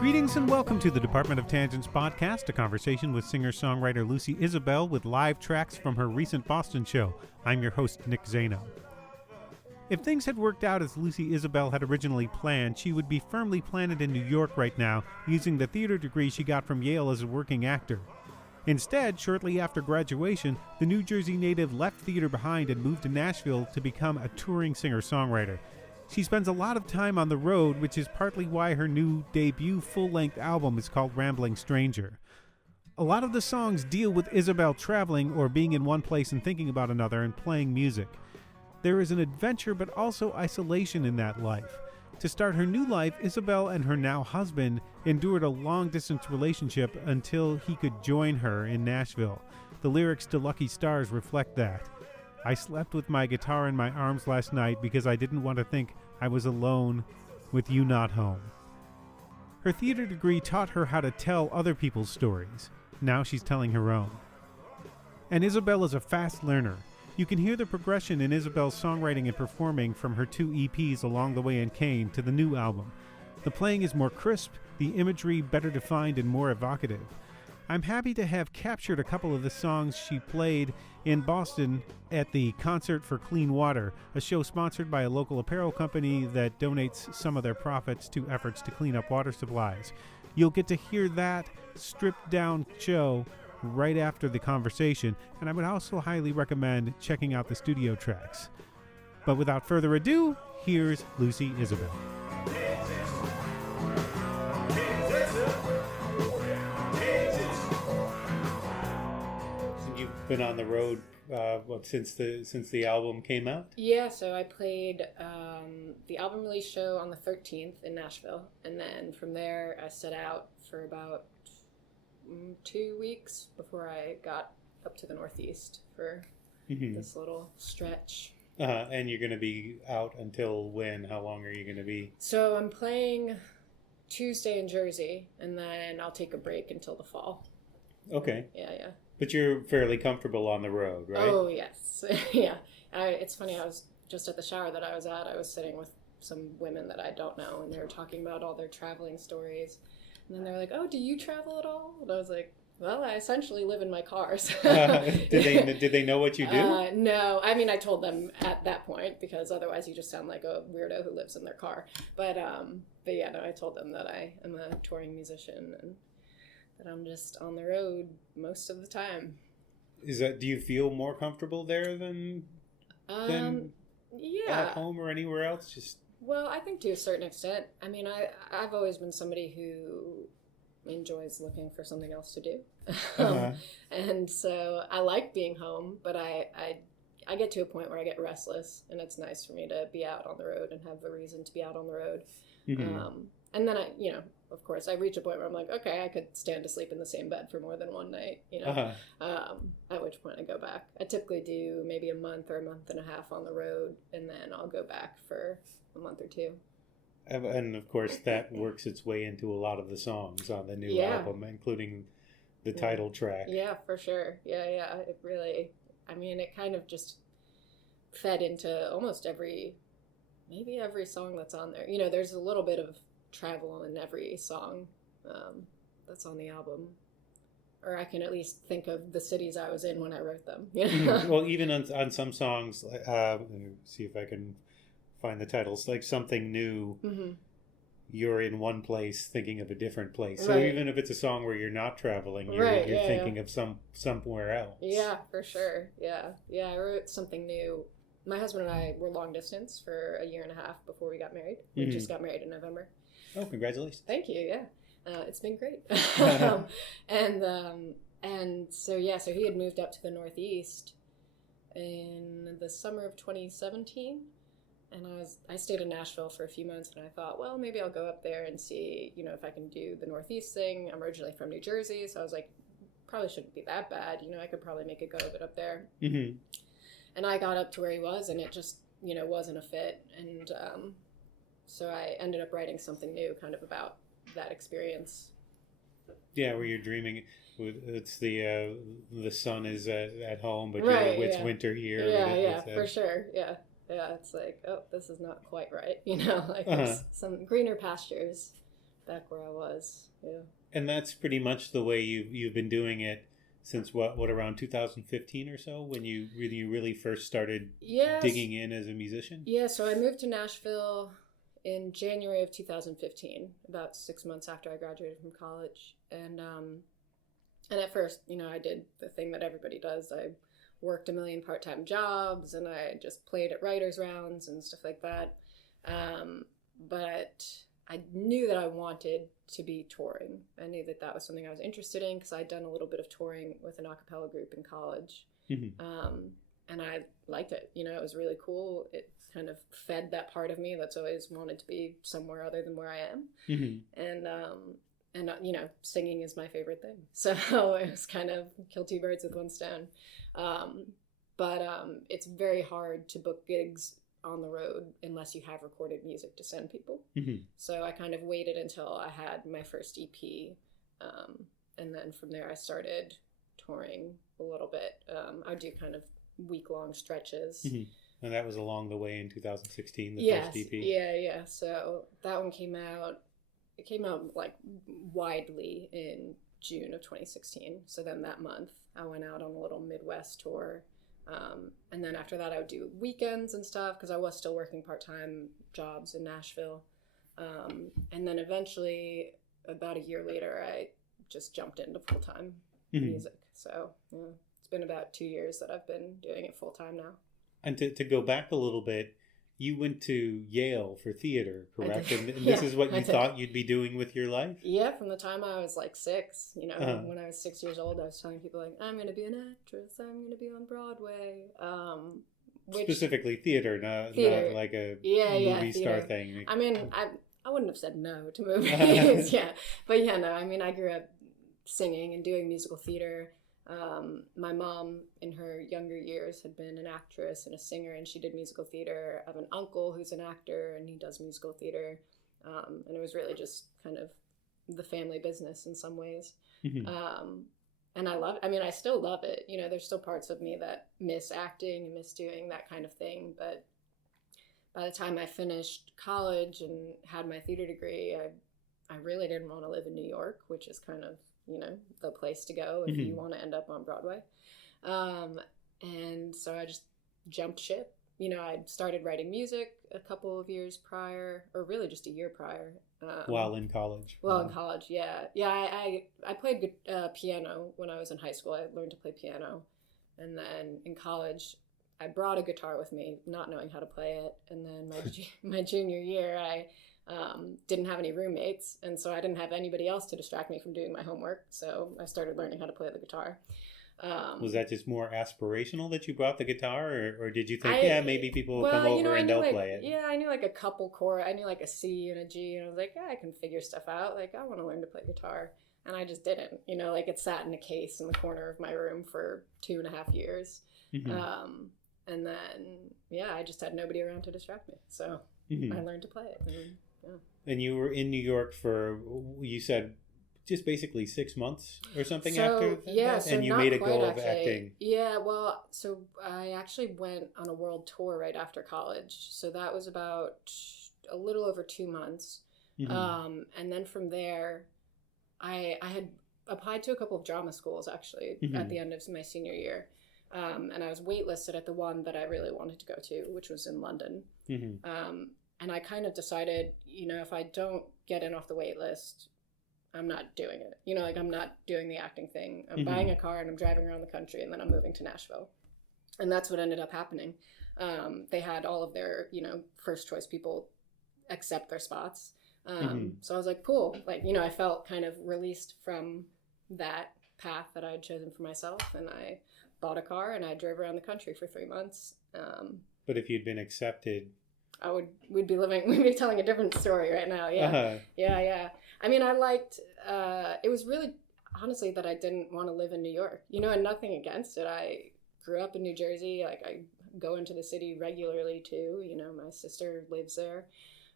Greetings and welcome to the Department of Tangents podcast, a conversation with singer-songwriter Lucy Isabel with live tracks from her recent Boston show. I'm your host, Nick Zano. If things had worked out as Lucy Isabel had originally planned, she would be firmly planted in New York right now, using the theater degree she got from Yale as a working actor. Instead, shortly after graduation, the New Jersey native left theater behind and moved to Nashville to become a touring singer-songwriter. She spends a lot of time on the road, which is partly why her new debut full-length album is called Rambling Stranger. A lot of the songs deal with Isabel traveling or being in one place and thinking about another and playing music. There is an adventure but also isolation in that life. To start her new life, Isabel and her now husband endured a long-distance relationship until he could join her in Nashville. The lyrics to Lucky Stars reflect that. I slept with my guitar in my arms last night because I didn't want to think I was alone with you not home. Her theater degree taught her how to tell other people's stories. Now she's telling her own. And Isabel is a fast learner. You can hear the progression in Isabel's songwriting and performing from her 2 EPs along the way in Kane to the new album. The playing is more crisp, the imagery better defined and more evocative. I'm happy to have captured a couple of the songs she played in Boston at the Concert for Clean Water, a show sponsored by a local apparel company that donates some of their profits to efforts to clean up water supplies. You'll get to hear that stripped-down show right after the conversation, and I would also highly recommend checking out the studio tracks. But without further ado, here's Lucy Isabel. Been on the road since the album came out? Yeah, so I played the album release show on the 13th in Nashville, and then from there I set out for about 2 weeks before I got up to the Northeast for this little stretch. And you're going to be out until when? How long are you going to be? So I'm playing Tuesday in Jersey, and then I'll take a break until the fall. Okay. Yeah. But you're fairly comfortable on the road, right? Oh, yes. Yeah. It's funny, I was just at the shower that I was at, I was sitting with some women that I don't know, and they were talking about all their traveling stories. And then they were like, oh, do you travel at all? And I was like, well, I essentially live in my car. So. Did they know what you do? No. I mean, I told them at that point, because otherwise you just sound like a weirdo who lives in their car. But yeah, no, I told them that I am a touring musician and that I'm just on the road most of the time. Do you feel more comfortable there than yeah, at home or anywhere else? Well, I think to a certain extent. I mean, I've always been somebody who enjoys looking for something else to do. And so I like being home, but I get to a point where I get restless, and it's nice for me to be out on the road and have a reason to be out on the road. And then of course, I reach a point where I'm like, okay, I could stand to sleep in the same bed for more than one night, at which point I go back. I typically do maybe a month or a month and a half on the road, and then I'll go back for a month or two. And of course, that works its way into a lot of the songs on the new album, including the title track. Yeah, for sure. Yeah. It really, it kind of just fed into almost every song that's on there. There's a little bit of travel in every song that's on the album, or I can at least think of the cities I was in when I wrote them. Well, even on some songs, let me see if I can find the titles, like Something New, you're in one place thinking of a different place. So even if it's a song where you're not traveling, you're thinking of somewhere else. Yeah, for sure. Yeah, I wrote Something New. My husband and I were long distance for a year and a half before we got married. We just got married in November. Oh, congratulations. Thank you, yeah. It's been great. And so he had moved up to the Northeast in the summer of 2017. And I stayed in Nashville for a few months, and I thought, well, maybe I'll go up there and see, if I can do the Northeast thing. I'm originally from New Jersey, so I was like, probably shouldn't be that bad. I could probably make a go of it up there. And I got up to where he was, and it just, wasn't a fit. And so I ended up writing Something New kind of about that experience. Yeah, where you're dreaming. It's the sun is at home, but it's winter here. Yeah, for sure. Yeah, it's like, oh, this is not quite right. There's some greener pastures back where I was. Yeah. And that's pretty much the way you've been doing it since what around 2015 or so, when you really first started digging in as a musician? Yeah, so I moved to Nashville in January of 2015, about 6 months after I graduated from college. And at first, I did the thing that everybody does. I worked a million part-time jobs, and I just played at writers' rounds and stuff like that. But I knew that I wanted to be touring. I knew that that was something I was interested in because I'd done a little bit of touring with an a cappella group in college. And I liked it. It was really cool. It kind of fed that part of me that's always wanted to be somewhere other than where I am. And singing is my favorite thing. So it was kind of kill two birds with one stone. But it's very hard to book gigs on the road unless you have recorded music to send people. So I kind of waited until I had my first EP. And then from there I started touring a little bit. I would do kind of week-long stretches. And that was along the way in 2016, the first EP? Yeah. So that one came out. It came out like widely in June of 2016. So then that month I went out on a little Midwest tour. And then after that I would do weekends and stuff because I was still working part-time jobs in Nashville. And then eventually, about a year later, I just jumped into full-time music. So it's been about 2 years that I've been doing it full-time now. And to go back a little bit, you went to Yale for theater, correct? And this is what you thought you'd be doing with your life? Yeah, from the time I was like 6. When I was 6 years old, I was telling people like, I'm going to be an actress. I'm going to be on Broadway. Specifically theater, not like a movie star thing. I mean, I wouldn't have said no to movies. But I grew up singing and doing musical theater. My mom in her younger years had been an actress and a singer, and she did musical theater. I have an uncle who's an actor and he does musical theater. And it was really just kind of the family business in some ways. And I still love it. There's still parts of me that miss acting and miss doing that kind of thing. But by the time I finished college and had my theater degree, I really didn't want to live in New York, which is kind of the place to go if you want to end up on Broadway. And so I just jumped ship. I'd started writing music a couple of years prior, or really just a year prior. While in college. In college, yeah. I played piano when I was in high school. I learned to play piano. And then in college, I brought a guitar with me, not knowing how to play it. And then my junior year, I didn't have any roommates, and so I didn't have anybody else to distract me from doing my homework, so I started learning how to play the guitar. Was that just more aspirational that you brought the guitar, or did you think, maybe people will come over and they'll play it? Yeah, I knew like a couple chords. I knew like a C and a G, and I was like, I can figure stuff out. Like, I want to learn to play guitar. And I just didn't. Like it sat in a case in the corner of my room for 2.5 years. And then, I just had nobody around to distract me. So I learned to play it. And you were in New York for, you said, just basically 6 months or something after that? So and you made a go of acting. Yeah, well, so I actually went on a world tour right after college. So that was about a little over 2 months. And then from there, I had applied to a couple of drama schools, actually, at the end of my senior year. And I was waitlisted at the one that I really wanted to go to, which was in London. And I kind of decided, if I don't get in off the wait list, I'm not doing it. I'm not doing the acting thing. I'm buying a car and I'm driving around the country, and then I'm moving to Nashville. And that's what ended up happening. They had all of their, first choice people accept their spots. So I was like, cool. Like, I felt kind of released from that path that I had chosen for myself. And I bought a car and I drove around the country for 3 months. But if you'd been accepted, we'd be telling a different story right now. Yeah. I mean, I liked, it was really, honestly, that I didn't want to live in New York, and nothing against it. I grew up in New Jersey. Like, I go into the city regularly too. My sister lives there.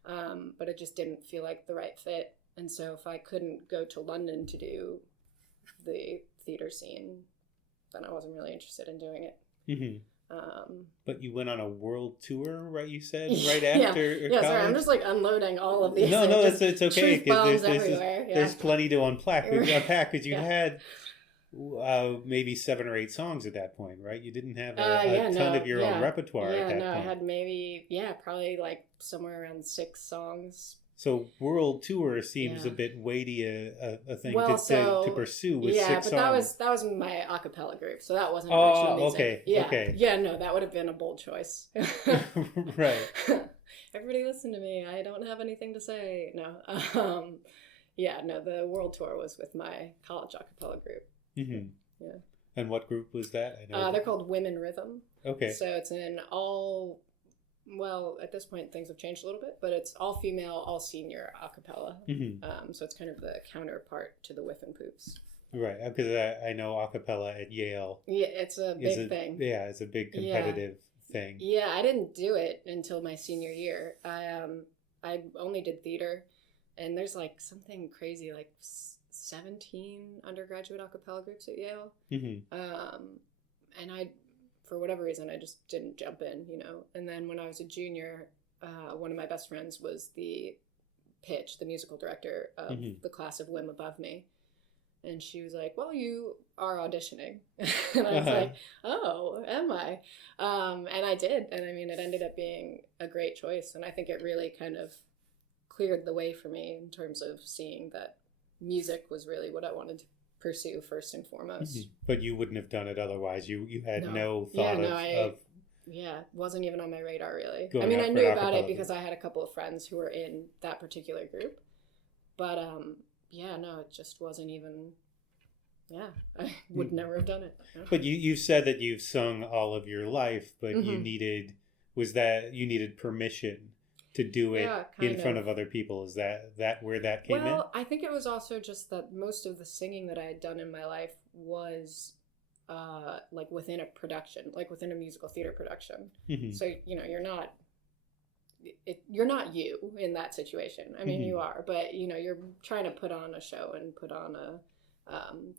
But it just didn't feel like the right fit. And so if I couldn't go to London to do the theater scene, then I wasn't really interested in doing it. But you went on a world tour, right? You said right after college? Sorry, I'm just like unloading all of these. No, it's okay because there's plenty to unpack. Because you had maybe 7 or 8 songs at that point, right? You didn't have a ton of your own repertoire at that point. I had maybe probably like somewhere around 6 songs. So world tour seems a bit weighty a thing to pursue with 6 songs. Yeah, but that was my a cappella group, so that wasn't original music. Okay. Yeah, no, that would have been a bold choice. Right. Everybody listen to me. I don't have anything to say. No. The world tour was with my college a cappella group. Mm-hmm. Yeah. And what group was that? I know they're called Women Rhythm. Okay. So it's an at this point things have changed a little bit, but it's all female, all senior a cappella. Mm-hmm. So it's kind of the counterpart to the Whiff and Poops. Right, because I know a cappella at Yale. Yeah, it's a big thing. Yeah, it's a big competitive thing. Yeah, I didn't do it until my senior year. I only did theater, and there's like something crazy like 17 undergraduate a cappella groups at Yale. Mm-hmm. And for whatever reason, I just didn't jump in, And then when I was a junior, one of my best friends was the musical director of the class of women above me. And she was like, well, you are auditioning. And I was like, oh, am I? And I did. And I mean, it ended up being a great choice. And I think it really kind of cleared the way for me in terms of seeing that music was really what I wanted to pursue first and foremost. Mm-hmm. But you wouldn't have done it otherwise. You had no thought of it wasn't even on my radar really. I mean, I knew about it because I had a couple of friends who were in that particular group, but it just wasn't even. I would never have done it. No. But you said that you've sung all of your life, but you needed permission to do it in front of other people. Is that where that came in? Well, I think it was also just that most of the singing that I had done in my life was like within a production, like within a musical theater production. Mm-hmm. So, you're not you in that situation. I mean, you are, but you're trying to put on a show and put on a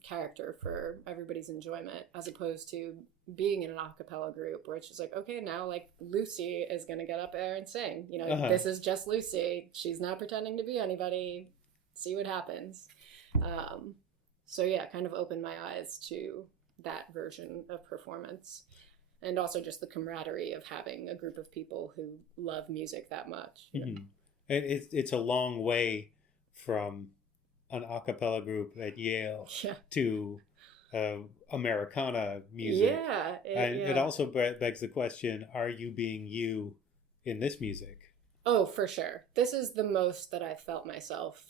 character for everybody's enjoyment, as opposed to being in an a cappella group where it's just like, okay, now like Lucy is going to get up there and sing. This is just Lucy. She's not pretending to be anybody. See what happens. Kind of opened my eyes to that version of performance. And also just the camaraderie of having a group of people who love music that much. Mm-hmm. It's a long way from an a cappella group at Yale to Americana music. It also begs the question, are you being you in this music? Oh, for sure. This is the most that I've felt myself,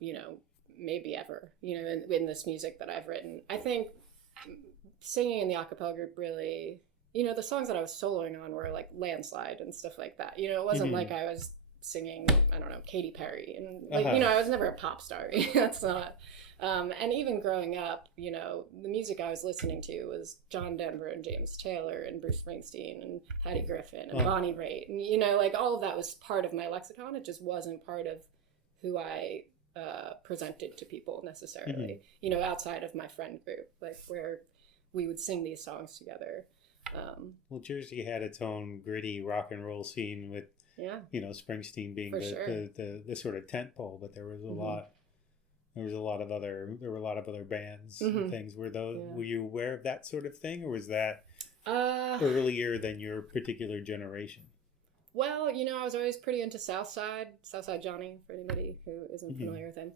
maybe ever, in this music that I've written. I think singing in the a cappella group really, the songs that I was soloing on were like Landslide and stuff like that. It wasn't like I was singing, I don't know, Katy Perry, and I was never a pop star. That's not. And even growing up, the music I was listening to was John Denver and James Taylor and Bruce Springsteen and Patty Griffin and Bonnie Raitt, and all of that was part of my lexicon. It just wasn't part of who I presented to people necessarily. Outside of my friend group, like where we would sing these songs together. Well, Jersey had its own gritty rock and roll scene with. Springsteen being the sort of tent pole, but there was a lot. There were a lot of other bands and things. Were you aware of that sort of thing, or was that earlier than your particular generation? Well, I was always pretty into Southside Johnny, for anybody who isn't familiar with him,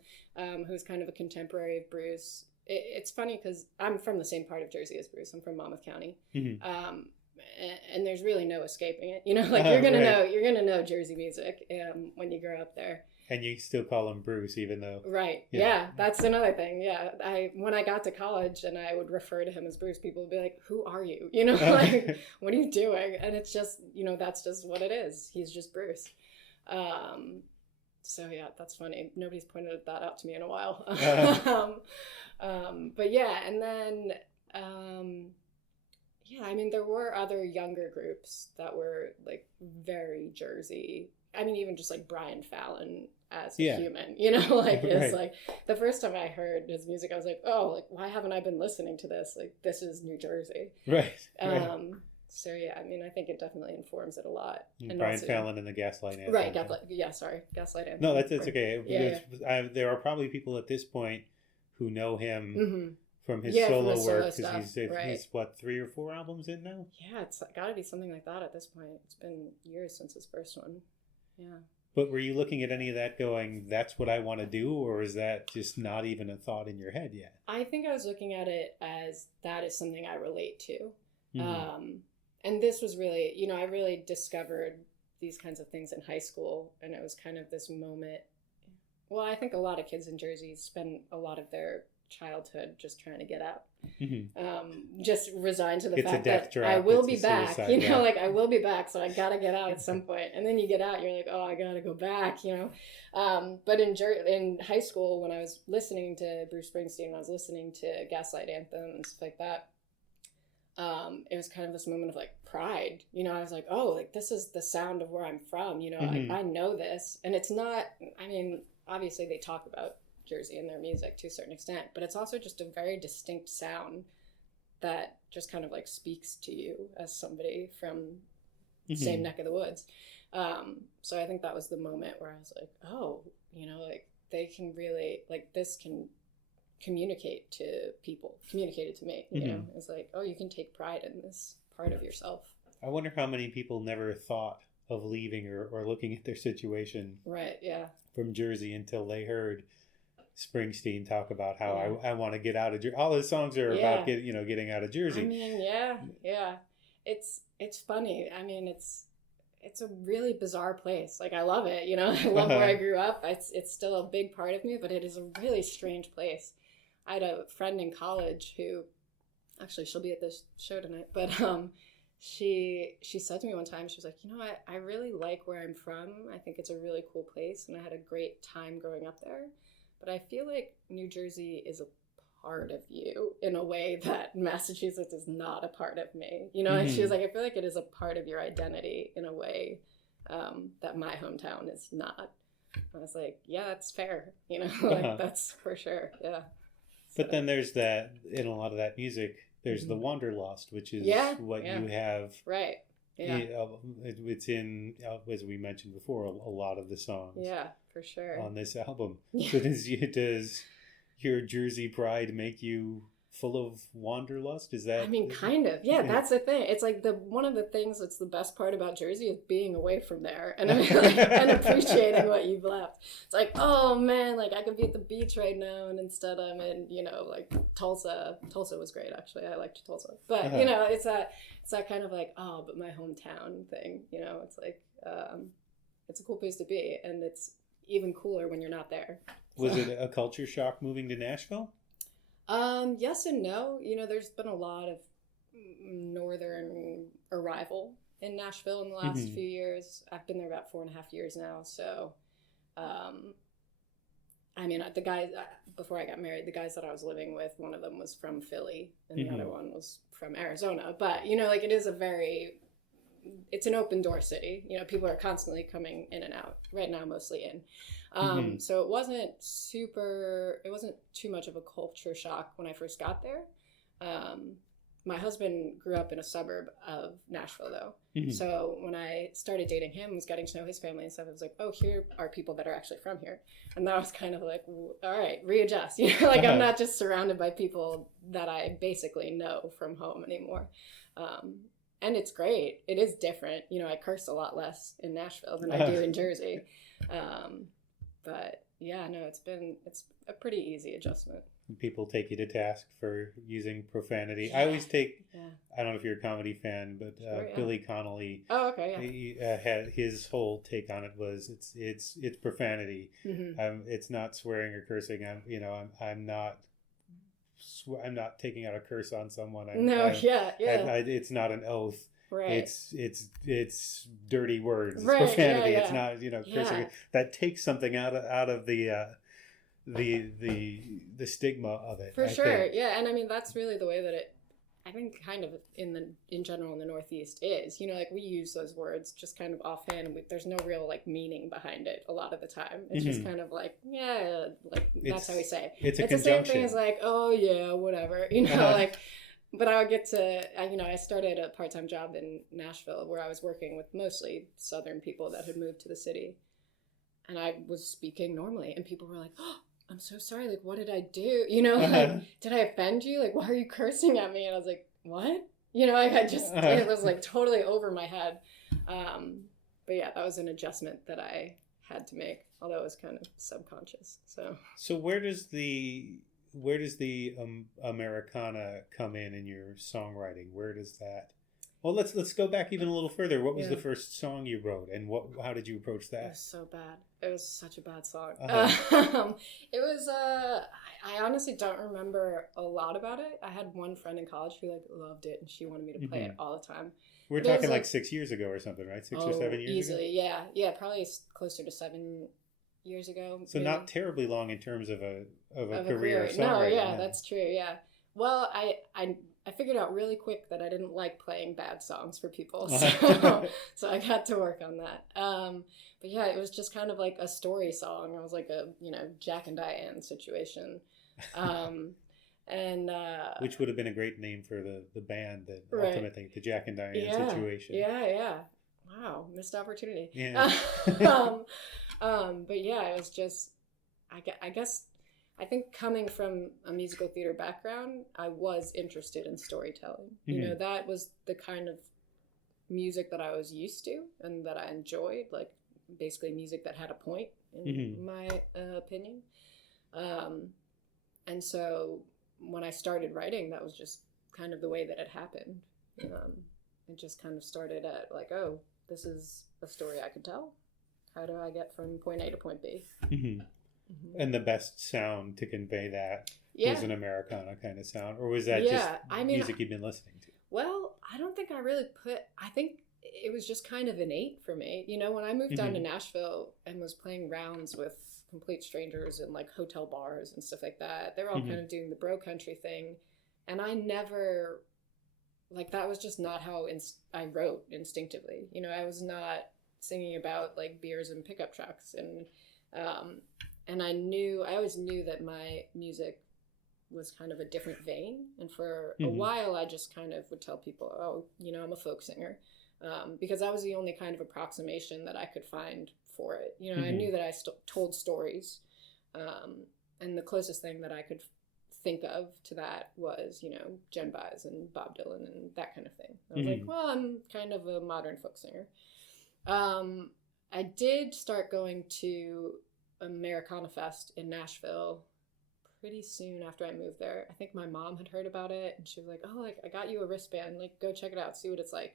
who's kind of a contemporary of Bruce. It's funny because I'm from the same part of Jersey as Bruce. I'm from Monmouth County. Mm-hmm. And there's really no escaping it. You're gonna know Jersey music when you grow up there. And you still call him Bruce, even though. Right. Yeah, that's another thing. Yeah, when I got to college and I would refer to him as Bruce, people would be like, "Who are you? Like, what are you doing?" And it's just, that's just what it is. He's just Bruce. So yeah, that's funny. Nobody's pointed that out to me in a while. But yeah, and then. I mean, there were other younger groups that were like very Jersey. I mean, even just like Brian Fallon as a human, it's like the first time I heard his music, I was like, oh, like, why haven't I been listening to this? Like, this is New Jersey. Right. So yeah, I mean, I think it definitely informs it a lot. And Brian also, Fallon and the Gaslight Anthem. Right, Gaslight Anthem. No, that's okay. Yeah. There are probably people at this point who know him from his solo work, because he's what, 3 or 4 albums in now? Yeah, it's got to be something like that at this point. It's been years since his first one. Yeah. But were you looking at any of that going, that's what I want to do, or is that just not even a thought in your head yet? I think I was looking at it as that is something I relate to. And this was really, I really discovered these kinds of things in high school, and it was kind of this moment. Well, I think a lot of kids in Jersey spend a lot of their childhood just trying to get out, just resigned to the fact that I will be back, like I will be back, so I gotta get out at some point. And then you get out, you're like, oh, I gotta go back, but in high school, when I was listening to Bruce Springsteen, I was listening to Gaslight Anthem and stuff like that, it was kind of this moment of like pride, I was like, oh, like this is the sound of where I'm from, I know this. And it's not, I mean, obviously they talk about Jersey in their music to a certain extent, but it's also just a very distinct sound that just kind of like speaks to you as somebody from the same neck of the woods. So I think that was the moment where I was like, oh, like they can really, like this can communicate to people, communicated to me, it's like, oh, you can take pride in this part of yourself. I wonder how many people never thought of leaving or looking at their situation from Jersey until they heard Springsteen talk about how I want to get out of Jersey. All his songs are about getting out of Jersey. I mean, yeah. It's funny. I mean, it's a really bizarre place. Like I love it. I love where I grew up. It's still a big part of me, but it is a really strange place. I had a friend in college who, actually, she'll be at this show tonight. But she said to me one time, she was like, I really like where I'm from. I think it's a really cool place, and I had a great time growing up there. But I feel like New Jersey is a part of you in a way that Massachusetts is not a part of me. And she was like, I feel like it is a part of your identity in a way that my hometown is not. I was like, yeah, that's fair. That's for sure. Yeah. But then there's that, in a lot of that music, there's the Wanderlust, which is what you have. Right. Yeah. It's in, as we mentioned before, a lot of the songs. Yeah, for sure. On this album. So does your Jersey pride make you full of wanderlust? Is that? I mean, kind of. Yeah, that's the thing. It's like one of the things that's the best part about Jersey is being away from there and and appreciating what you've left. It's like, oh man, like I could be at the beach right now, and instead I'm in, like Tulsa. Tulsa was great, actually. I liked Tulsa, but it's that kind of like, oh, but my hometown thing. It's like it's a cool place to be, and it's even cooler when you're not there. Was it a culture shock moving to Nashville? Yes and no. There's been a lot of northern arrival in Nashville in the last few years. I've been there about 4.5 years now. So, I mean, the guys, before I got married, the guys that I was living with, one of them was from Philly and the other one was from Arizona. But, like it is it's an open door city. People are constantly coming in and out. Right now, mostly in. So it wasn't too much of a culture shock when I first got there. My husband grew up in a suburb of Nashville, though. So when I started dating him, was getting to know his family and stuff, I was like, oh, here are people that are actually from here. And that was kind of like, all right, readjust. I'm not just surrounded by people that I basically know from home anymore. And it's great. It is different. I curse a lot less in Nashville than I do in Jersey. But yeah, no, it's a pretty easy adjustment. People take you to task for using profanity. I always take, I don't know if you're a comedy fan, but Billy Connolly. Oh, okay. Yeah. He had his whole take on it was it's profanity. It's not swearing or cursing. I'm not taking out a curse on someone. It's not an oath. Right. It's dirty words. It's profanity. It's not cursing. That takes something out of the stigma of it. For sure. Yeah, and I mean that's really the way that it. I think kind of in general in the Northeast is we use those words just kind of offhand and there's no real meaning behind it a lot of the time. It's just kind of that's how we say it. It's a conjunction. The same thing as oh yeah whatever But I would get to, I started a part-time job in Nashville where I was working with mostly Southern people that had moved to the city. And I was speaking normally. And people were like, oh, I'm so sorry. Like, what did I do? Like, did I offend you? Like, why are you cursing at me? And I was like, what? It was like totally over my head. But yeah, that was an adjustment that I had to make, although it was kind of subconscious. So where does the Americana come in your songwriting? Where does that? Well, let's go back even a little further. What was the first song you wrote, and how did you approach that? It was so bad. It was such a bad song. Uh-huh. It was. I honestly don't remember a lot about it. I had one friend in college who loved it, and she wanted me to play it all the time. We're talking like 6 years ago or something, right? 6 or 7 years easily, ago? Yeah, probably closer to 7 years ago. So maybe. Not terribly long in terms of a career songwriter. No, yeah, that's true, yeah. Well, I figured out really quick that I didn't like playing bad songs for people, so I got to work on that. But yeah, it was just kind of like a story song. It was like a, Jack and Diane situation. And which would have been a great name for the band, ultimately the Jack and Diane situation. Yeah. Wow, missed opportunity. Yeah. But yeah, it was just, I guess, I think coming from a musical theater background, I was interested in storytelling. Mm-hmm. That was the kind of music that I was used to and that I enjoyed, like basically music that had a point, in my opinion. And so when I started writing, that was just kind of the way that it happened. It just kind of started at like, oh, this is a story I could tell. How do I get from point A to point B? Mm-hmm. Mm-hmm. And the best sound to convey that was an Americana kind of sound? Or was that just music you'd been listening to? Well, I don't think I really I think it was just kind of innate for me. When I moved down to Nashville and was playing rounds with complete strangers in like hotel bars and stuff like that, they were all kind of doing the bro country thing. And I never, like, that was just not how I wrote instinctively. I was not singing about like beers and pickup trucks. And I always knew that my music was kind of a different vein. And for a while, I just kind of would tell people, oh, I'm a folk singer. Because that was the only kind of approximation that I could find for it. I knew that I told stories. And the closest thing that I could think of to that was, Jen Baez and Bob Dylan and that kind of thing. I was like, well, I'm kind of a modern folk singer. I did start going to Americana Fest in Nashville pretty soon after I moved there. I think my mom had heard about it and she was like, oh, like I got you a wristband, like go check it out, see what it's like.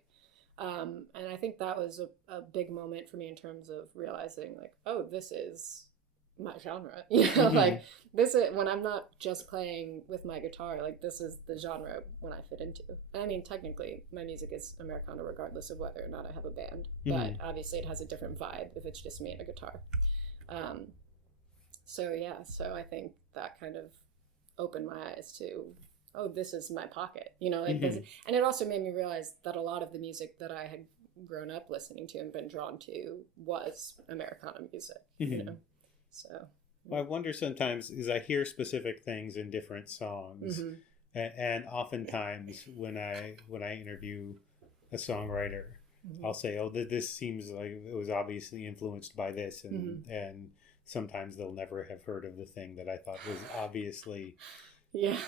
And I think that was a big moment for me in terms of realizing like, oh, this is my genre, like this is when I'm not just playing with my guitar, like this is the genre when I fit into. I mean, technically my music is Americana regardless of whether or not I have a band, but obviously it has a different vibe if it's just me and a guitar. So I think that kind of opened my eyes to, oh, this is my pocket, this, and it also made me realize that a lot of the music that I had grown up listening to and been drawn to was Americana music, so. Well, I wonder sometimes, as I hear specific things in different songs, and oftentimes when I interview a songwriter, I'll say, oh, this seems like it was obviously influenced by this, and sometimes they'll never have heard of the thing that I thought was obviously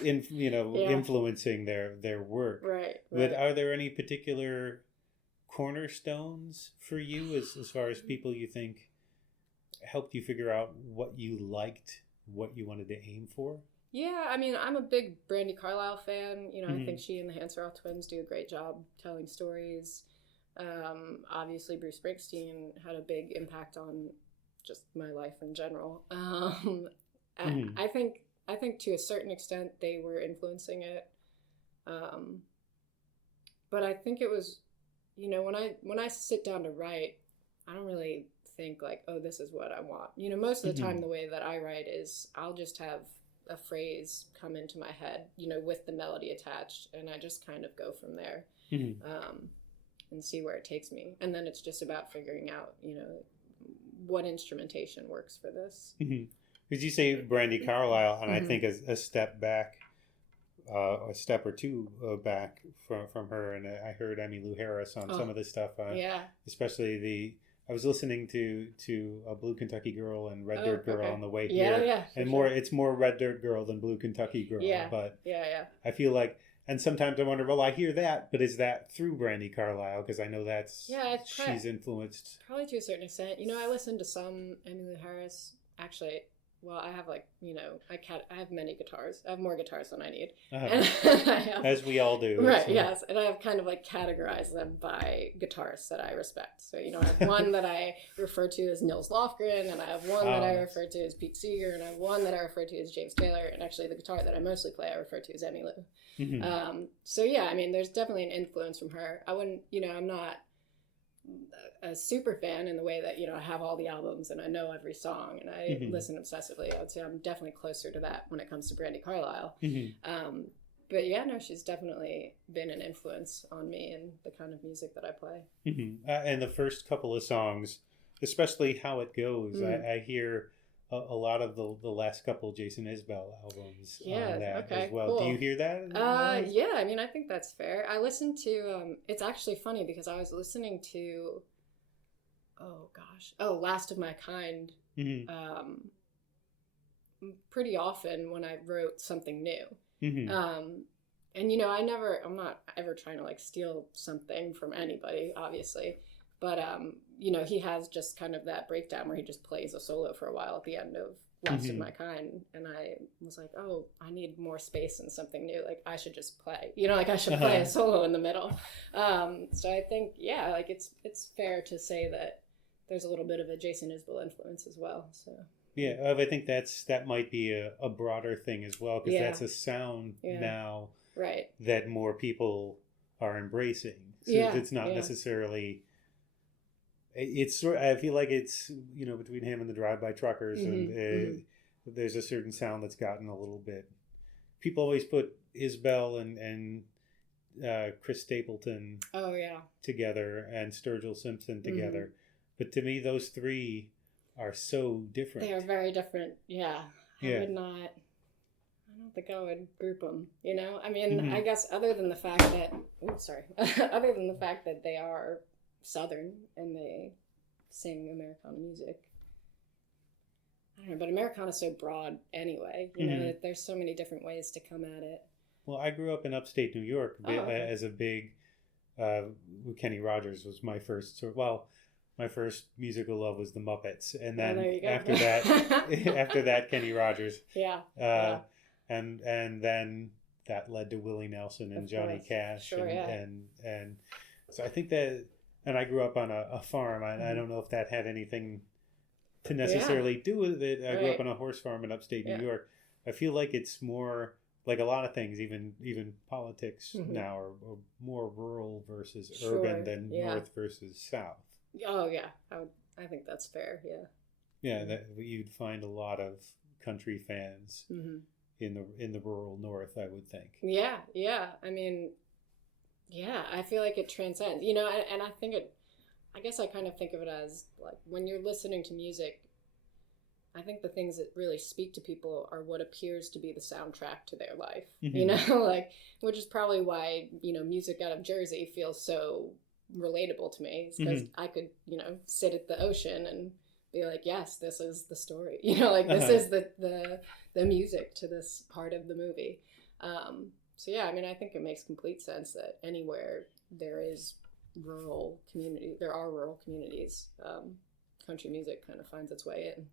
influencing their work. Right. But are there any particular cornerstones for you as far as people you think helped you figure out what you liked, what you wanted to aim for? Yeah, I mean, I'm a big Brandi Carlile fan. I think she and the Hanseroth twins do a great job telling stories. Obviously, Bruce Springsteen had a big impact on just my life in general. I think to a certain extent they were influencing it. But I think it was, when I sit down to write, I don't really think like, oh, this is what I want. Most of the time the way that I write is I'll just have a phrase come into my head, with the melody attached, and I just kind of go from there and see where it takes me. And then it's just about figuring out, what instrumentation works for this. Because you say Brandi Carlile, and I think a step back, a step or two back from her, and I heard Emmylou Harris on some of this stuff. Especially I was listening to a Blue Kentucky Girl and Red Dirt Girl on the way here, and it's more Red Dirt Girl than Blue Kentucky Girl. But I feel like, and sometimes I wonder, well, I hear that, but is that through Brandi Carlile? Because I know she's influenced probably to a certain extent. I listen to some Emmylou Harris actually. Well, I have I have many guitars. I have more guitars than I need. As we all do. Right, yes. And I have kind of categorized them by guitarists that I respect. So, I have one that I refer to as Nils Lofgren, and I have one that I refer to as Pete Seeger, and I have one that I refer to as James Taylor, and actually the guitar that I mostly play I refer to as Emmylou. Mm-hmm. So, yeah, there's definitely an influence from her. I wouldn't, I'm not a super fan in the way that I have all the albums and I know every song and I listen obsessively. I would say I'm definitely closer to that when it comes to Brandi Carlile. But yeah, no, she's definitely been an influence on me and the kind of music that I play. And the first couple of songs, especially How It Goes, I hear a lot of the last couple Jason Isbell albums on that as well. Cool. Do you hear that? Yeah, I think that's fair. I listened to, it's actually funny because I was listening to, Last of My Kind pretty often when I wrote something new. And I'm not ever trying to steal something from anybody, obviously. But, he has just kind of that breakdown where he just plays a solo for a while at the end of Last of My Kind. And I was like, I need more space and something new. I should just play. I should play a solo in the middle. So I think, it's fair to say that there's a little bit of a Jason Isbell influence as well. So yeah, I think that might be a broader thing as well, because that's a sound now that more people are embracing. So it's not necessarily... I feel like it's, between him and the Drive-By Truckers, and there's a certain sound that's gotten a little bit... People always put Isbell and Chris Stapleton together and Sturgill Simpson together. But to me, those three are so different. They are very different, I don't think I would group them, I guess other than the fact that... other than the fact that they are Southern and they sing Americana music. I don't know, but Americana's so broad anyway. There's so many different ways to come at it. Well, I grew up in upstate New York as a big... Kenny Rogers was my first... my first musical love was the Muppets, and then after that, Kenny Rogers. And then that led to Willie Nelson and Johnny Cash, and so I think that. And I grew up on a farm. I don't know if that had anything to necessarily do with it. I grew up on a horse farm in upstate New York. I feel like it's more like a lot of things, even politics now, are more rural versus urban than north versus south. Oh yeah, I think that's fair. Yeah, that you'd find a lot of country fans in the rural north, I would think. Yeah. I feel like it transcends, and I think I guess I kind of think of it as when you're listening to music, I think the things that really speak to people are what appears to be the soundtrack to their life, which is probably why, music out of Jersey feels so relatable to me, because I could, sit at the ocean and be like, yes, this is the story, this is the music to this part of the movie. So yeah, I think it makes complete sense that anywhere there is rural community, there are rural communities, country music kind of finds its way in.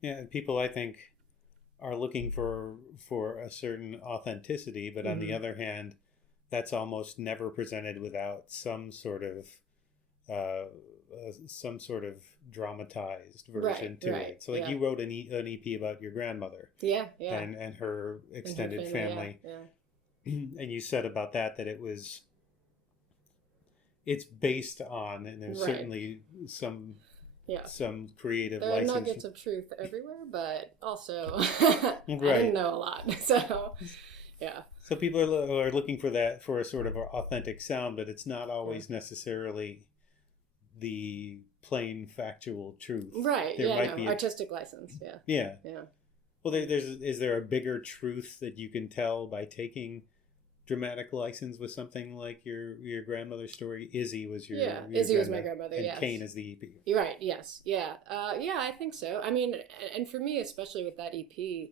Yeah, people I think are looking for a certain authenticity, but on the other hand, that's almost never presented without some sort of dramatized version to it. So you wrote an EP about your grandmother, and her extended family. And you said about that it's based on, and there's certainly some creative there license. There are nuggets of truth everywhere, but also I didn't know a lot, so so people are looking for a sort of authentic sound, but it's not always necessarily the plain factual truth. There might be artistic license. Well, is there a bigger truth that you can tell by taking dramatic license with something like your grandmother's story? Izzy was your Izzy was my grandmother. And yes. Kane is the EP. You're right. Yes. Yeah. Yeah. I think so. I mean, and for me, especially with that EP,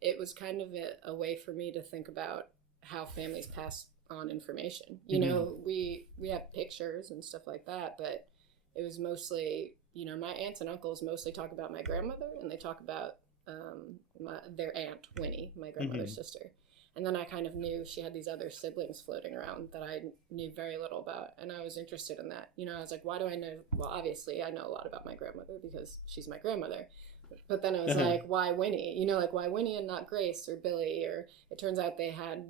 it was kind of a way for me to think about how families pass on information. You know, we have pictures and stuff like that, but it was mostly, you know, my aunts and uncles mostly talk about my grandmother, and they talk about their aunt Winnie, my grandmother's sister. And then I kind of knew she had these other siblings floating around that I knew very little about. And I was interested in that. You know, I was like, why do I know? Well, obviously, I know a lot about my grandmother because she's my grandmother. But then I was like, why Winnie? You know, like, why Winnie and not Grace or Billy? Or it turns out they had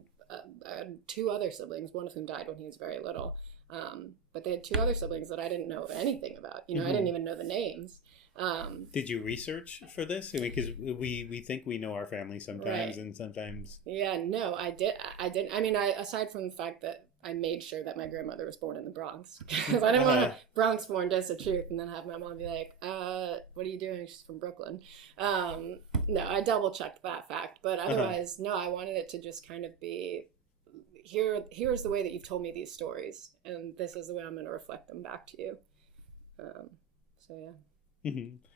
2 other siblings, one of whom died when he was very little. But they had 2 other siblings that I didn't know anything about. You know, I didn't even know the names. Did you research for this? I mean, because we think we know our family sometimes, and sometimes. Yeah, no, I didn't. I mean, aside from the fact that I made sure that my grandmother was born in the Bronx, because I didn't want a Bronx-born Dose of Truth and then have my mom be like, "What are you doing? She's from Brooklyn." No, I double-checked that fact, but otherwise, no, I wanted it to just kind of be. Here's the way that you've told me these stories, and this is the way I'm going to reflect them back to you. So yeah.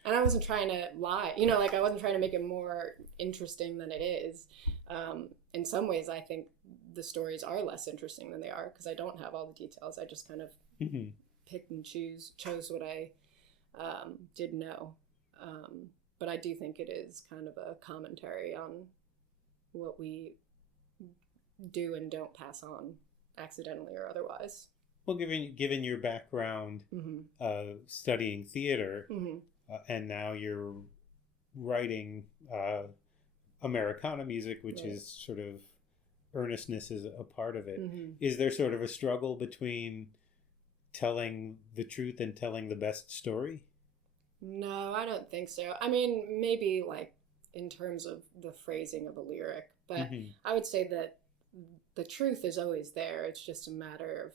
And I wasn't trying to lie, you know, like I wasn't trying to make it more interesting than it is. In some ways, I think the stories are less interesting than they are because I don't have all the details. I just kind of picked and chose what I did know. But I do think it is kind of a commentary on what we do and don't pass on accidentally or otherwise. Well, given your background studying theater, and now you're writing Americana music, which is sort of earnestness is a part of it. Is there sort of a struggle between telling the truth and telling the best story? No, I don't think so. I mean, maybe like in terms of the phrasing of a lyric, but I would say that the truth is always there. It's just a matter of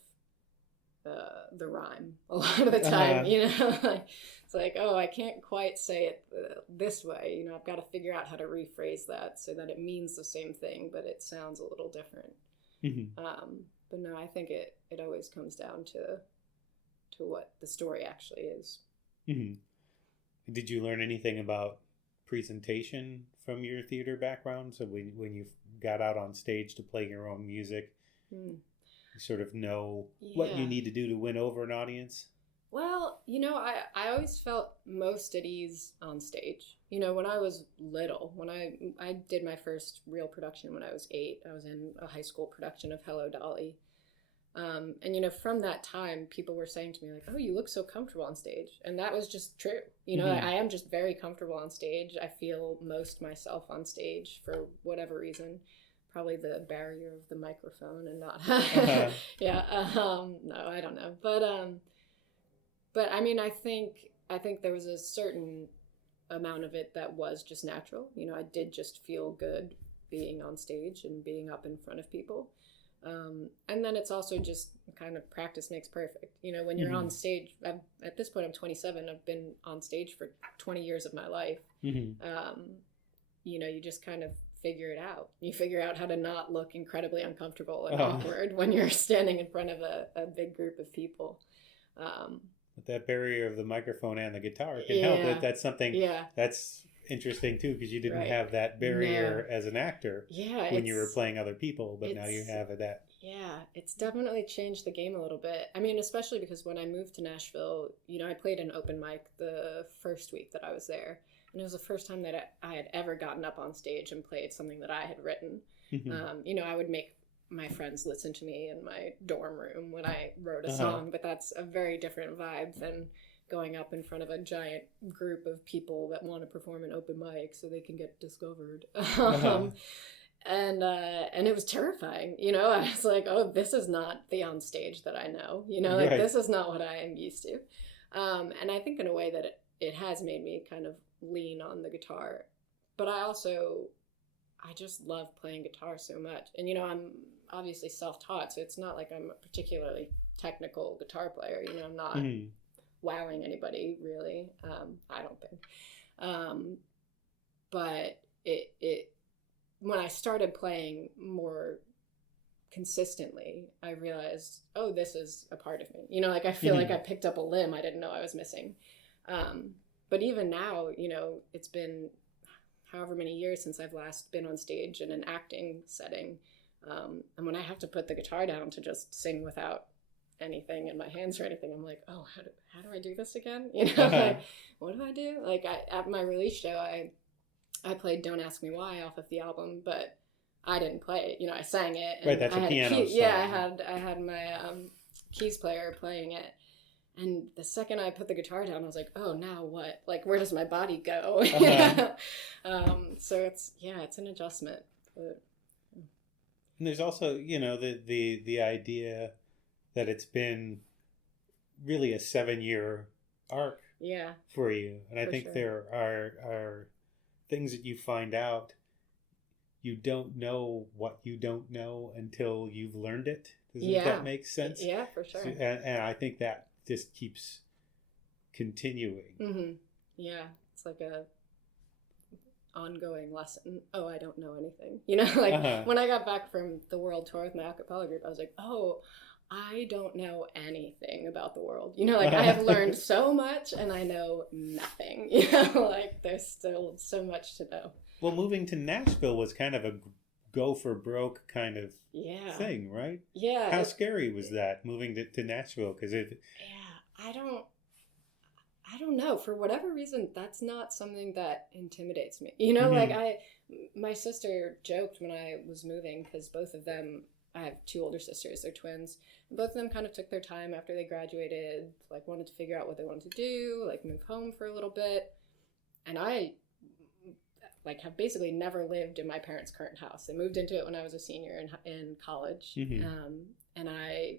the rhyme a lot of the time, you know, like, it's like, oh, I can't quite say it this way, you know, I've got to figure out how to rephrase that so that it means the same thing, but it sounds a little different. But no, I think it always comes down to what the story actually is. Did you learn anything about presentation from your theater background? So when you got out on stage to play your own music, you sort of know what you need to do to win over an audience? Well, you know, I always felt most at ease on stage. You know, when I was little, when I did my first real production when I was 8, I was in a high school production of Hello, Dolly. And, you know, from that time, people were saying to me, like, oh, you look so comfortable on stage. And that was just true. You know, I am just very comfortable on stage. I feel most myself on stage for whatever reason. Probably the barrier of the microphone and not, no, I don't know. But I mean, I think there was a certain amount of it that was just natural. You know, I did just feel good being on stage and being up in front of people. And then it's also just kind of practice makes perfect. You know, when you're on stage, at this point I'm 27, I've been on stage for 20 years of my life. You know, you just kind of figure it out. You figure out how to not look incredibly uncomfortable and awkward when you're standing in front of a big group of people. But that barrier of the microphone and the guitar can help. That's something that's interesting too, because you didn't have that barrier as an actor when you were playing other people, but now you have that. Yeah, it's definitely changed the game a little bit. I mean, especially because when I moved to Nashville, you know, I played an open mic the first week that I was there. And it was the first time that I had ever gotten up on stage and played something that I had written. You know, I would make my friends listen to me in my dorm room when I wrote a song, but that's a very different vibe than going up in front of a giant group of people that want to perform an open mic so they can get discovered. And it was terrifying. You know, I was like, oh, this is not the on stage that I know. You know, like this is not what I am used to. And I think in a way that it has made me kind of lean on the guitar, but I just love playing guitar so much. And, you know, I'm obviously self-taught, so it's not like I'm a particularly technical guitar player. You know, I'm not wowing anybody really. I don't think. But it when I started playing more consistently, I realized, oh, this is a part of me. You know, like I feel like I picked up a limb I didn't know I was missing. But even now, you know, it's been however many years since I've last been on stage in an acting setting. And when I have to put the guitar down to just sing without anything in my hands or anything, I'm like, oh, how do I do this again? You know, like, what do I do? Like at my release show, I played Don't Ask Me Why off of the album, but I didn't play it. You know, I sang it. And right, that's a piano song. Yeah, I had my keys player playing it. And the second I put the guitar down, I was like, oh, now what? Like, where does my body go? So it's an adjustment. But, and there's also, you know, the idea that it's been really a 7-year arc for you. And I think there are things that you find out you don't know what you don't know until you've learned it. Does that make sense? Yeah, for sure. So, and I think that just keeps continuing. Mm-hmm. Yeah, it's like a ongoing lesson. Oh, I don't know anything. You know, like when I got back from the world tour with my a cappella group, I was like, oh, I don't know anything about the world. You know, like I have learned so much and I know nothing. You know, like there's still so much to know. Well, moving to Nashville was kind of a go for broke kind of thing, right? Yeah. How scary was that, moving to Nashville? Because I don't know. For whatever reason, that's not something that intimidates me. You know, like my sister joked when I was moving, because both of them, I have 2 older sisters, they're twins. Both of them kind of took their time after they graduated, like wanted to figure out what they wanted to do, like move home for a little bit. And I like have basically never lived in my parents' current house. I moved into it when I was a senior in college. And I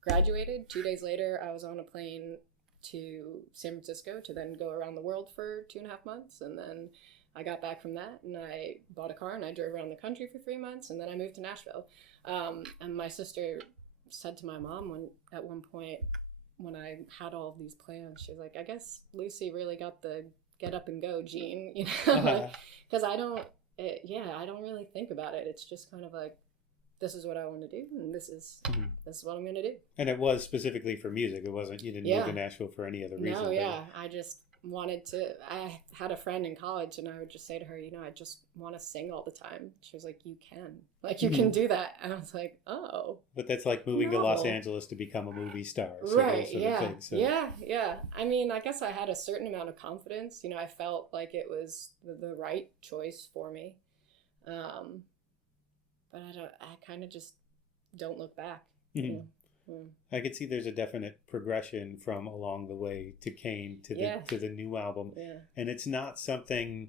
graduated. 2 days later, I was on a plane to San Francisco to then go around the world for 2.5 months. And then I got back from that and I bought a car and I drove around the country for 3 months. And then I moved to Nashville. And my sister said to my mom at one point when I had all of these plans, she was like, I guess Lucy really got the get up and go gene, you know, because I don't really think about it. It's just kind of like, this is what I want to do, and this is what I'm going to do. And it was specifically for music. It wasn't, you didn't move to Nashville for any other reason. No, yeah. I just wanted to, I had a friend in college and I would just say to her, you know, I just want to sing all the time. She was like, you can. Like, you can do that. And I was like, oh. But that's like moving to Los Angeles to become a movie star. So right, so. Yeah. I mean, I guess I had a certain amount of confidence. You know, I felt like it was the right choice for me. But I kind of just don't look back. You know? I could see there's a definite progression from along the way to Kane to the new album. Yeah. And it's not something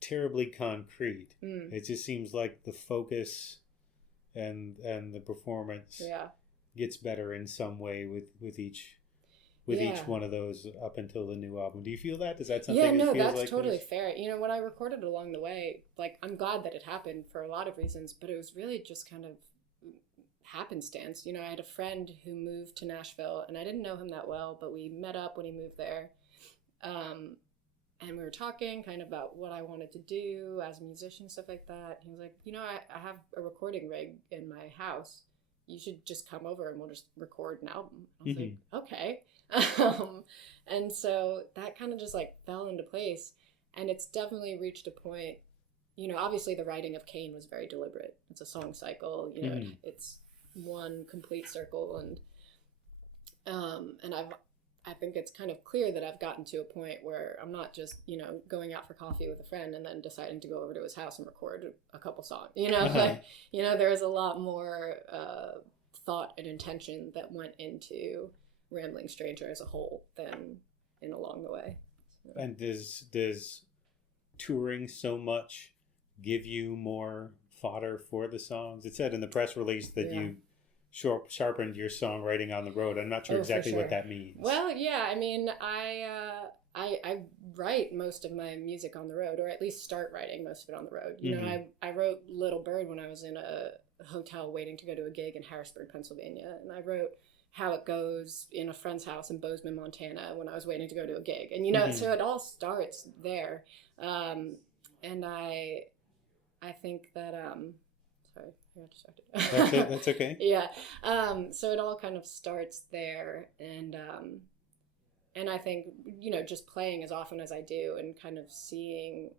terribly concrete. It just seems like the focus and the performance gets better in some way with each one of those up until the new album. Do you feel that? Is that something that feels that's like totally fair. You know, when I recorded along the way, like, I'm glad that it happened for a lot of reasons, but it was really just kind of happenstance. You know, I had a friend who moved to Nashville and I didn't know him that well, but we met up when he moved there. And we were talking kind of about what I wanted to do as a musician, stuff like that. He was like, you know, I have a recording rig in my house. You should just come over and we'll just record an album. I was like, okay. And so that kind of just like fell into place. And it's definitely reached a point, you know, obviously the writing of Kane was very deliberate. It's a song cycle, you know, it's one complete circle. And I think it's kind of clear that I've gotten to a point where I'm not just, you know, going out for coffee with a friend and then deciding to go over to his house and record a couple songs, you know, like, you know, there's a lot more thought and intention that went into Rambling Stranger as a whole than in Along the Way. So. And does touring so much give you more fodder for the songs? It said in the press release that you sharpened your songwriting on the road. I'm not sure exactly what that means. Well, yeah, I mean, I write most of my music on the road, or at least start writing most of it on the road. You know, I wrote Little Bird when I was in a hotel waiting to go to a gig in Harrisburg, Pennsylvania, and I wrote How It Goes in a friend's house in Bozeman, Montana when I was waiting to go to a gig. And, you know, so it all starts there. And I think that, sorry, got distracted. That's it. That's okay. Yeah. So it all kind of starts there, and I think, you know, just playing as often as I do and kind of seeing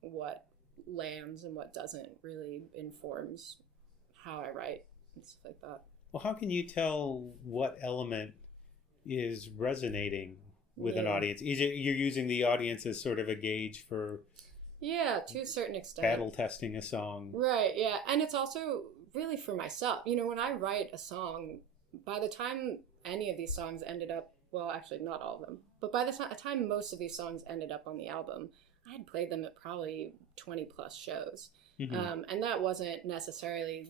what lands and what doesn't really informs how I write and stuff like that. Well, how can you tell what element is resonating with an audience? You're using the audience as sort of a gauge for... Yeah, to a certain extent. Battle testing a song. Right, yeah. And it's also really for myself. You know, when I write a song, by the time any of these songs ended up, well, actually not all of them, but by the time most of these songs ended up on the album, I had played them at probably 20 plus shows. Mm-hmm. And that wasn't necessarily,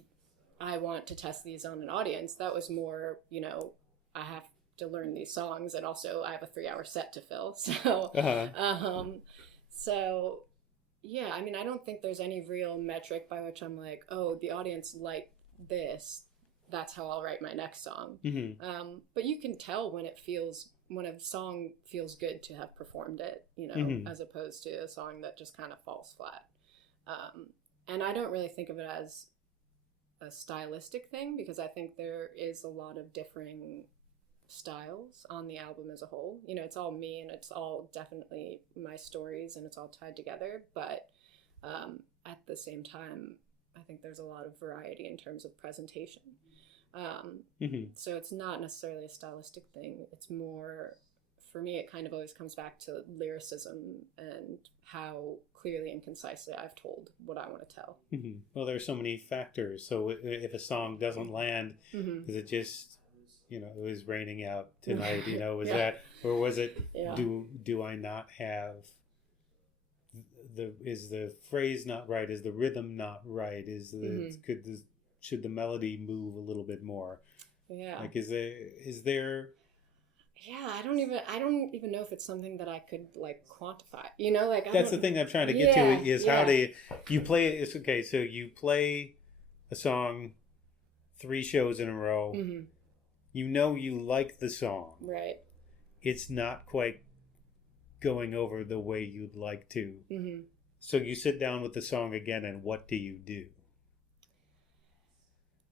I want to test these on an audience. That was more, you know, I have to learn these songs, and also I have a 3-hour set to fill. So, so yeah, I mean, I don't think there's any real metric by which I'm like, oh, the audience liked this, that's how I'll write my next song. Mm-hmm. But you can tell when a song feels good to have performed it, you know, mm-hmm. as opposed to a song that just kind of falls flat. And I don't really think of it as a stylistic thing, because I think there is a lot of differing styles on the album as a whole. You know, it's all me, and it's all definitely my stories, and it's all tied together. But at the same time, I think there's a lot of variety in terms of presentation. Mm-hmm. So it's not necessarily a stylistic thing. It's more, for me, it kind of always comes back to lyricism and how clearly and concisely I've told what I want to tell. Mm-hmm. Well, there's so many factors. So if a song doesn't land, mm-hmm. is it just, you know, it was raining out tonight, you know, was that, or was it, do I not have is the phrase not right? Is the rhythm not right? Is the, mm-hmm. Should the melody move a little bit more? Yeah. Like, is there? Yeah, I don't even know if it's something that I could like quantify. You know, like that's the thing I'm trying to get to is how do you play it? It's okay. So you play a song 3 shows in a row. Mm-hmm. You know you like the song. Right. It's not quite going over the way you'd like to. Mm-hmm. So you sit down with the song again, and what do you do?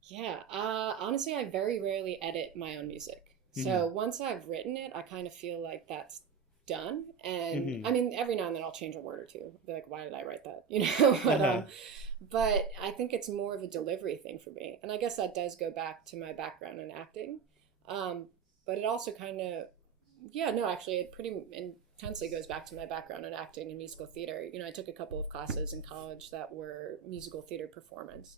Yeah. Honestly, I very rarely edit my own music. So mm-hmm. once I've written it, I kind of feel like that's done. And mm-hmm. I mean, every now and then I'll change a word or two. I'll be like, why did I write that? You know, but I think it's more of a delivery thing for me. And I guess that does go back to my background in acting. But it also kind of, actually it pretty intensely goes back to my background in acting and musical theater. You know, I took a couple of classes in college that were musical theater performance.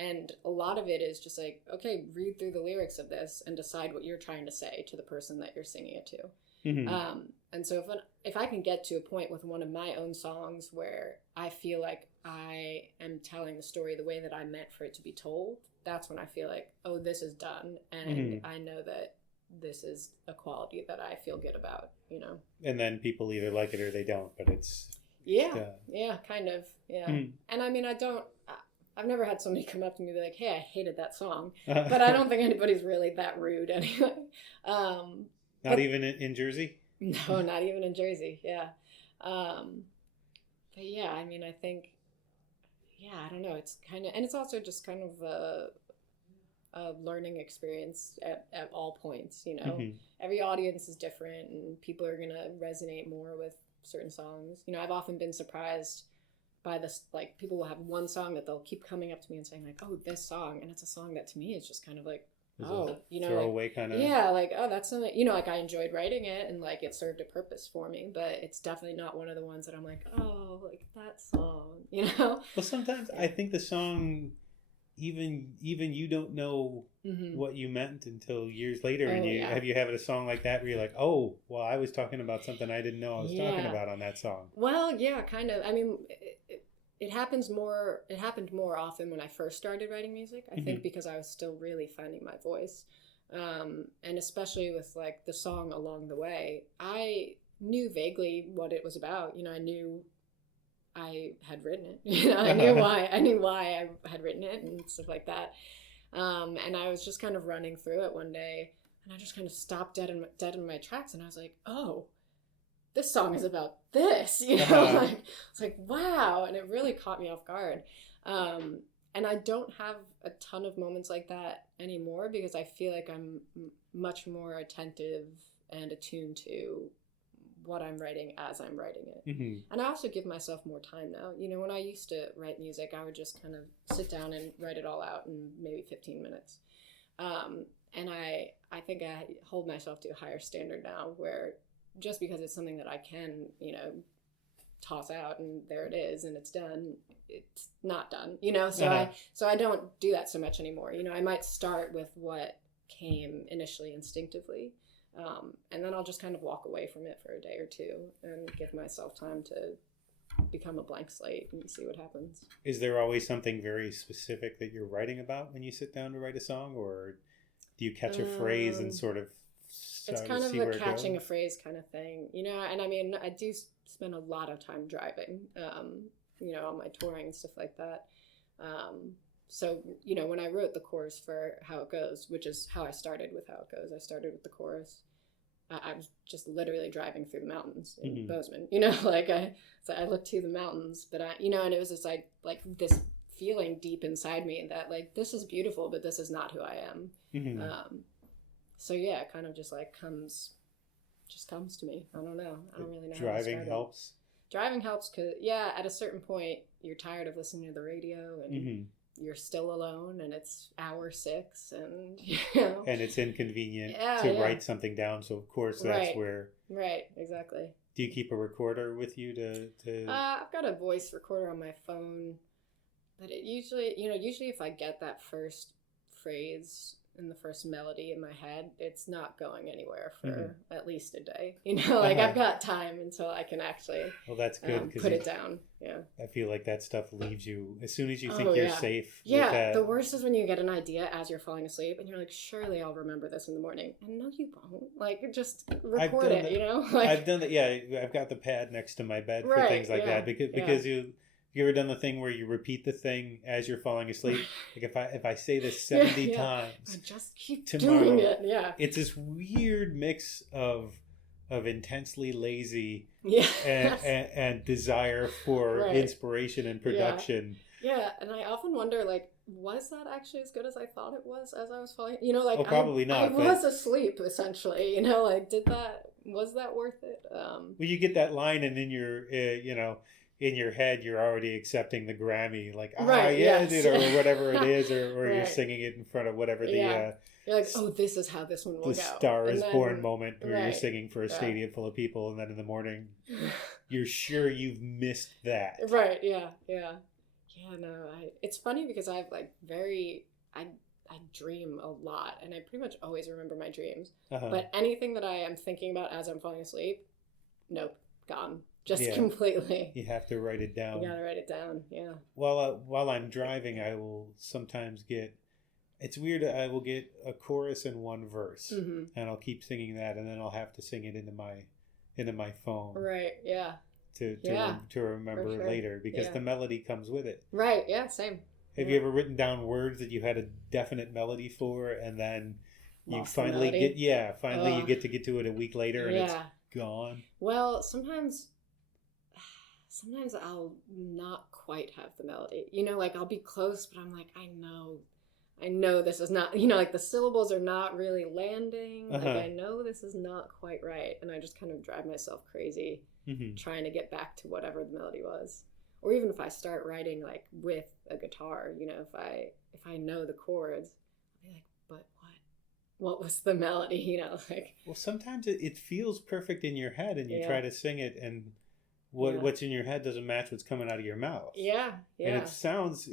And a lot of it is just like, okay, read through the lyrics of this and decide what you're trying to say to the person that you're singing it to. Mm-hmm. And so if I can get to a point with one of my own songs where I feel like I am telling the story the way that I meant for it to be told, that's when I feel like, oh, this is done. And mm-hmm. I know that this is a quality that I feel good about, you know. And then people either like it or they don't, but it's... Yeah, kind of, yeah. Mm-hmm. And I mean, I've never had somebody come up to me and be like, hey, I hated that song. But I don't think anybody's really that rude anyway. Not even in Jersey? No, not even in Jersey, yeah. But yeah, I mean, I think, I don't know. It's kind of, and it's also just kind of a learning experience at all points, you know. Mm-hmm. Every audience is different, and people are going to resonate more with certain songs. You know, I've often been surprised by this, like, people will have one song that they'll keep coming up to me and saying like, oh, this song, and it's a song that to me is just kind of like, you know, throwaway, like, kind of, like, oh, that's something, you know, like, I enjoyed writing it and like it served a purpose for me, but it's definitely not one of the ones that I'm like, oh, like that song, you know. Well, sometimes I think the song, even you don't know mm-hmm. what you meant until years later, and you have a song like that where you're like, oh, well, I was talking about something I didn't know I was talking about on that song. Well, yeah, kind of. I mean, it happened more often when I first started writing music, I mm-hmm. think, because I was still really finding my voice. And especially with like the song Along the Way, I knew vaguely what it was about. You know, I knew I had written it. You know, I knew why I had written it and stuff like that. And I was just kind of running through it one day, and I just kind of stopped dead in my tracks, and I was like, oh, this song is about this, you know. Like, it's like, wow, and it really caught me off guard. And And I don't have a ton of moments like that anymore because I feel like I'm much more attentive and attuned to what I'm writing as I'm writing it. Mm-hmm. And I also give myself more time now. You know, when I used to write music, I would just kind of sit down and write it all out in maybe 15 minutes. And I think I hold myself to a higher standard now, where just because it's something that I can, you know, toss out and there it is and it's done, it's not done, you know? So I don't do that so much anymore. You know, I might start with what came initially instinctively, and then I'll just kind of walk away from it for a day or two and give myself time to become a blank slate and see what happens. Is there always something very specific that you're writing about when you sit down to write a song, or do you catch a phrase and sort of it's kind of a catching a phrase kind of thing, you know? And I mean, I do spend a lot of time driving, you know, on my touring and stuff like that. So, you know, when I wrote the chorus for How It Goes, which is how I started with How It Goes, I started with the chorus. I was just literally driving through the mountains in Bozeman, you know, like I looked to the mountains, but you know, and it was just like this feeling deep inside me that like, this is beautiful, but this is not who I am. Mm-hmm. So yeah, it kind of just like comes to me. I don't know. I don't really know. Driving helps. Driving helps because at a certain point you're tired of listening to the radio and you're still alone and it's hour 6 and you know. And it's inconvenient to write something down. So of course that's where. Right. Exactly. Do you keep a recorder with you to? I've got a voice recorder on my phone, but it usually if I get that first phrase and the first melody in my head, it's not going anywhere for at least a day. You know, like I've got time until I can actually that's good, put it down. Yeah. I feel like that stuff leaves you as soon as you think you're safe. Yeah. With that. The worst is when you get an idea as you're falling asleep and you're like, surely I'll remember this in the morning. And no, you won't. Like just record it, you know? Like, I've done that. Yeah. I've got the pad next to my bed for things like that because you ever done the thing where you repeat the thing as you're falling asleep? Like if I say this 70 times, I just keep tomorrow, doing it. Yeah, it's this weird mix of intensely lazy and desire for inspiration and production. Yeah, and I often wonder, like, was that actually as good as I thought it was as I was falling? You know, like probably not. I was asleep essentially. You know, like was that worth it? Well, you get that line, and in your in your head, you're already accepting the Grammy, like, or whatever it is, or you're singing it in front of whatever you're like, oh, this is how this one will go. The Star is Born moment where you're singing for a stadium full of people, and then in the morning, you're sure you've missed that. Right, yeah. No, it's funny because I've like I dream a lot, and I pretty much always remember my dreams. But anything that I am thinking about as I'm falling asleep, nope, gone. Just completely. You have to write it down. You gotta write it down, yeah. While I'm driving, I will sometimes get... It's weird, I will get a chorus and one verse, and I'll keep singing that, and then I'll have to sing it into my phone. Right, yeah. To remember later, because the melody comes with it. Right, yeah, same. Have you ever written down words that you had a definite melody for, and then you Lost finally you get to it a week later, and it's gone? Well, sometimes I'll not quite have the melody. You know, like I'll be close, but I'm like, I know this is not, you know, like the syllables are not really landing. Like I know this is not quite right. And I just kind of drive myself crazy trying to get back to whatever the melody was. Or even if I start writing like with a guitar, you know, if I know the chords, I'll be like, but what was the melody? You know, like. Well, sometimes it feels perfect in your head, and you try to sing it, and what's in your head doesn't match what's coming out of your mouth. Yeah. And it sounds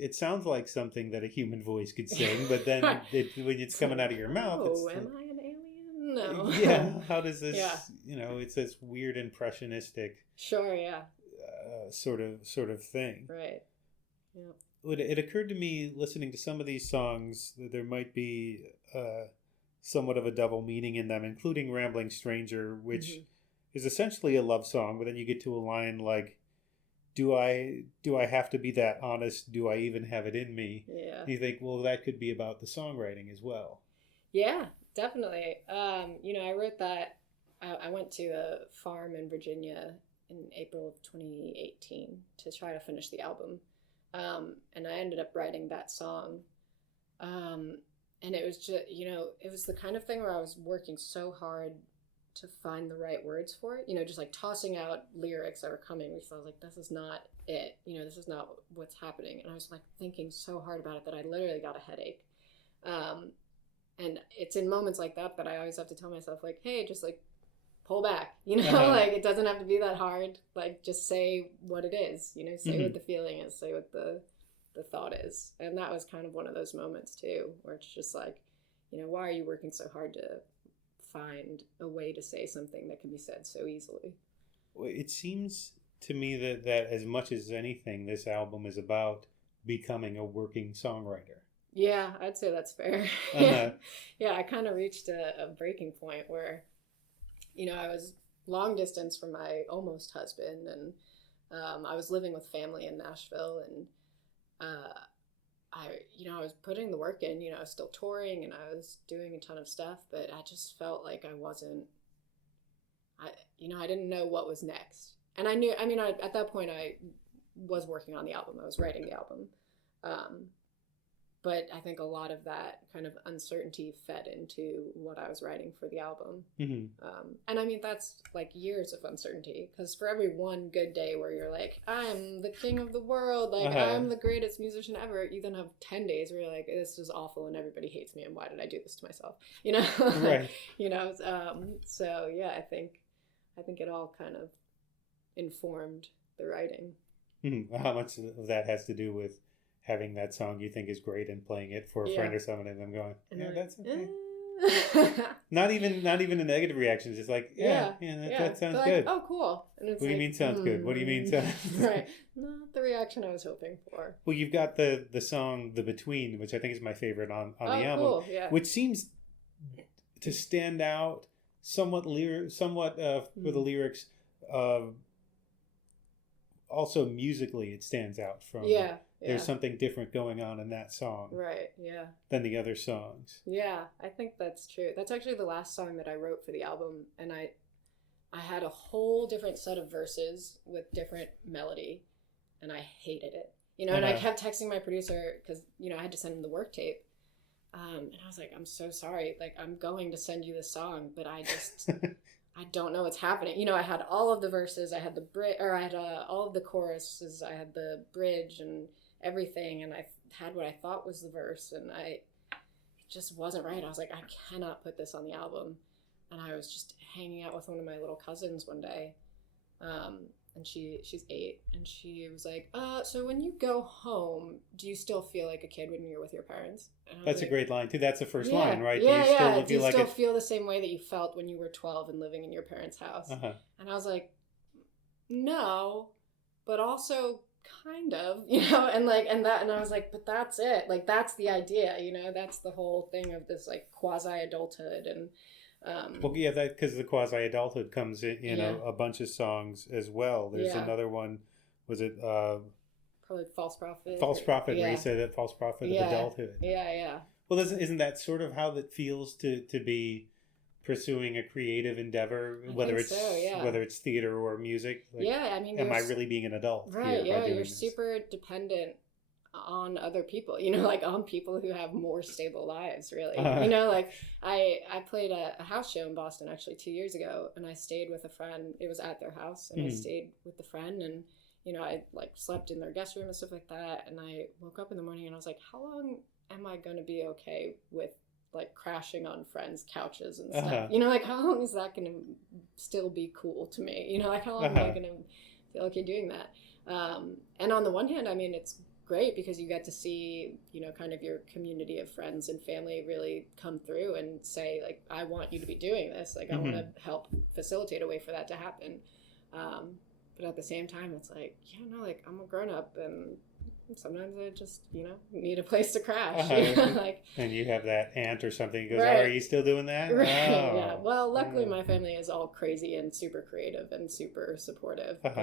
like something that a human voice could sing, but then when it's coming out of your mouth, it's am I an alien? No. Yeah. How does this? You know, it's this weird impressionistic. Sure. Yeah. Sort of thing. Right. Yeah. It occurred to me listening to some of these songs that there might be somewhat of a double meaning in them, including "Rambling Stranger," which is essentially a love song, but then you get to a line like, do I have to be that honest? Do I even have it in me? Yeah. And you think, well, that could be about the songwriting as well. Yeah, definitely. You know, I wrote that. I went to a farm in Virginia in April of 2018 to try to finish the album. And I ended up writing that song. And it was just, it was the kind of thing where I was working so hard to find the right words for it, just like tossing out lyrics that were coming because I was like, this is not it, this is not what's happening. And I was like thinking so hard about it that I literally got a headache. And it's in moments like that I always have to tell myself, like, hey, just like pull back, like it doesn't have to be that hard. Like just say what it is, say what the feeling is, say what the thought is. And that was kind of one of those moments too, where it's just like, why are you working so hard to find a way to say something that can be said so easily? Well, it seems to me that as much as anything, this album is about becoming a working songwriter. Yeah, I'd say that's fair. Yeah, I kind of reached a breaking point where, I was long distance from my almost husband, and I was living with family in Nashville, and I was putting the work in, I was still touring and I was doing a ton of stuff, but I just felt like I didn't know what was next. And I knew, at that point I was working on the album, I was writing the album. But I think a lot of that kind of uncertainty fed into what I was writing for the album. Mm-hmm. And that's like years of uncertainty, because for every one good day where you're like, I'm the king of the world, like I'm the greatest musician ever, you then have 10 days where you're like, this is awful and everybody hates me and why did I do this to myself? Right. So yeah, I think it all kind of informed the writing. Mm-hmm. How much of that has to do with having that song you think is great and playing it for a friend or someone and them going, that's okay. Not even a negative reaction. It's just like, that sounds good. Oh, cool. And it's what do you mean sounds good? What do you mean sounds right? Not the reaction I was hoping for. Well, you've got the song The Between, which I think is my favorite on the album, cool. Yeah. Which seems to stand out somewhat for the lyrics. Also musically, it stands out from. Yeah. There's something different going on in that song. Right, yeah. Than the other songs. Yeah, I think that's true. That's actually the last song that I wrote for the album, and I had a whole different set of verses with different melody, and I hated it. And I kept texting my producer because, I had to send him the work tape. And I was like, I'm so sorry. Like, I'm going to send you this song, but I just... I don't know what's happening. I had all of the verses, I had the I had all of the choruses, I had the bridge and everything, and I had what I thought was the verse, and it just wasn't right. I was like, I cannot put this on the album. And I was just hanging out with one of my little cousins one day, and she's 8, and she was like, so when you go home, do you still feel like a kid when you're with your parents? That's a great line too. That's the first line, right? Yeah, do you still feel the same way that you felt when you were 12 and living in your parents' house? And I was like, no, but also kind of, and I was like, but that's it. Like, that's the idea, that's the whole thing of this like quasi-adulthood. And that because the quasi-adulthood comes in a bunch of songs as well. There's another one. Was it probably False Prophet? False Prophet, where you say that false prophet of adulthood. Yeah. Well, isn't that sort of how that feels to be pursuing a creative endeavor, whether it's theater or music? Like, am I really being an adult? Right. Yeah, you're super dependent on other people, like on people who have more stable lives, really. Like I played a house show in Boston actually 2 years ago, and I stayed with a friend. It was at their house, and I stayed with the friend, and I like slept in their guest room and stuff like that. And I woke up in the morning and I was like, how long am I going to be okay with like crashing on friends' couches and stuff? Like how long is that going to still be cool to me? Like how long am I going to feel okay doing that? And on the one hand, it's great because you get to see, kind of your community of friends and family really come through and say like, I want you to be doing this. Like I want to help facilitate a way for that to happen. But at the same time, it's like, like I'm a grown up and sometimes I just, need a place to crash. Like, and you have that aunt or something who goes, right. Oh, are you still doing that? Right. Oh. Yeah. Well, luckily my family is all crazy and super creative and super supportive. But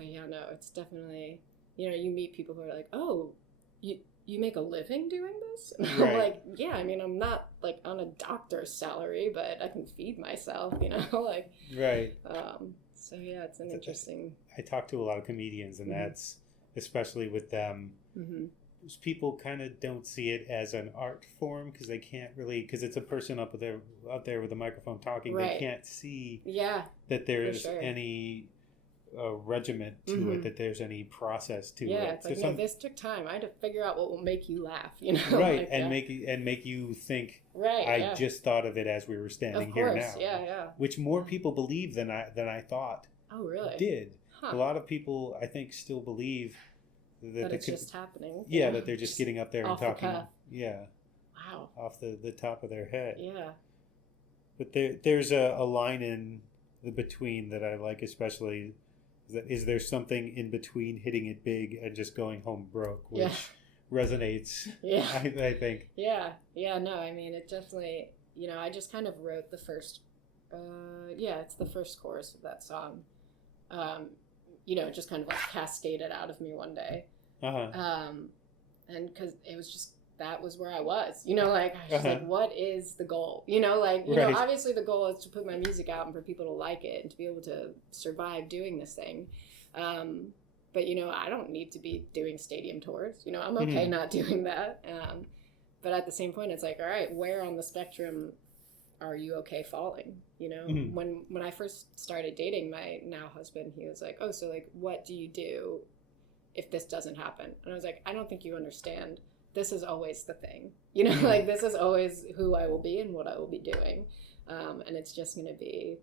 yeah, no, it's definitely, you meet people who are like, oh, you make a living doing this? And I'm like, yeah, I'm not like on a doctor's salary, but I can feed myself, like. Right. So yeah, it's an interesting. I talk to a lot of comedians, and especially with them, people kind of don't see it as an art form because they can't really, because it's a person out there with a microphone talking. Right. They can't see that there's any regiment to it, that there's any process to it. Yeah, it's like, no, this took time. I had to figure out what will make you laugh, you know? Right, like, and make you think, right, I just thought of it as we were standing here now. Yeah. Which more people believe than I thought. Oh, really? Did. Huh. A lot of people, I think, still believe that it's just happening. Yeah, that they're just getting up there and talking. Yeah. Wow. Off the top of their head. Yeah. But there's a line in the between that I like especially. Is there something in between hitting it big and just going home broke, which resonates, I think. Yeah, no, I mean, it definitely, you know, I just kind of wrote the first, it's the first chorus of that song. You know, just kind of like cascaded out of me one day. And because it was just, that was where I was, you know, like, I was just like, what is the goal? You know, like, you know, obviously the goal is to put my music out and for people to like it and to be able to survive doing this thing. But, you know, I don't need to be doing stadium tours. You know, I'm okay not doing that. But at the same point, it's like, all right, where on the spectrum are you okay falling? You know, when I first started dating my now husband, he was like, oh, so like, what do you do if this doesn't happen? And I was like, I don't think you understand. This is always the thing, you know, like this is always who I will be and what I will be doing. And it's just going to be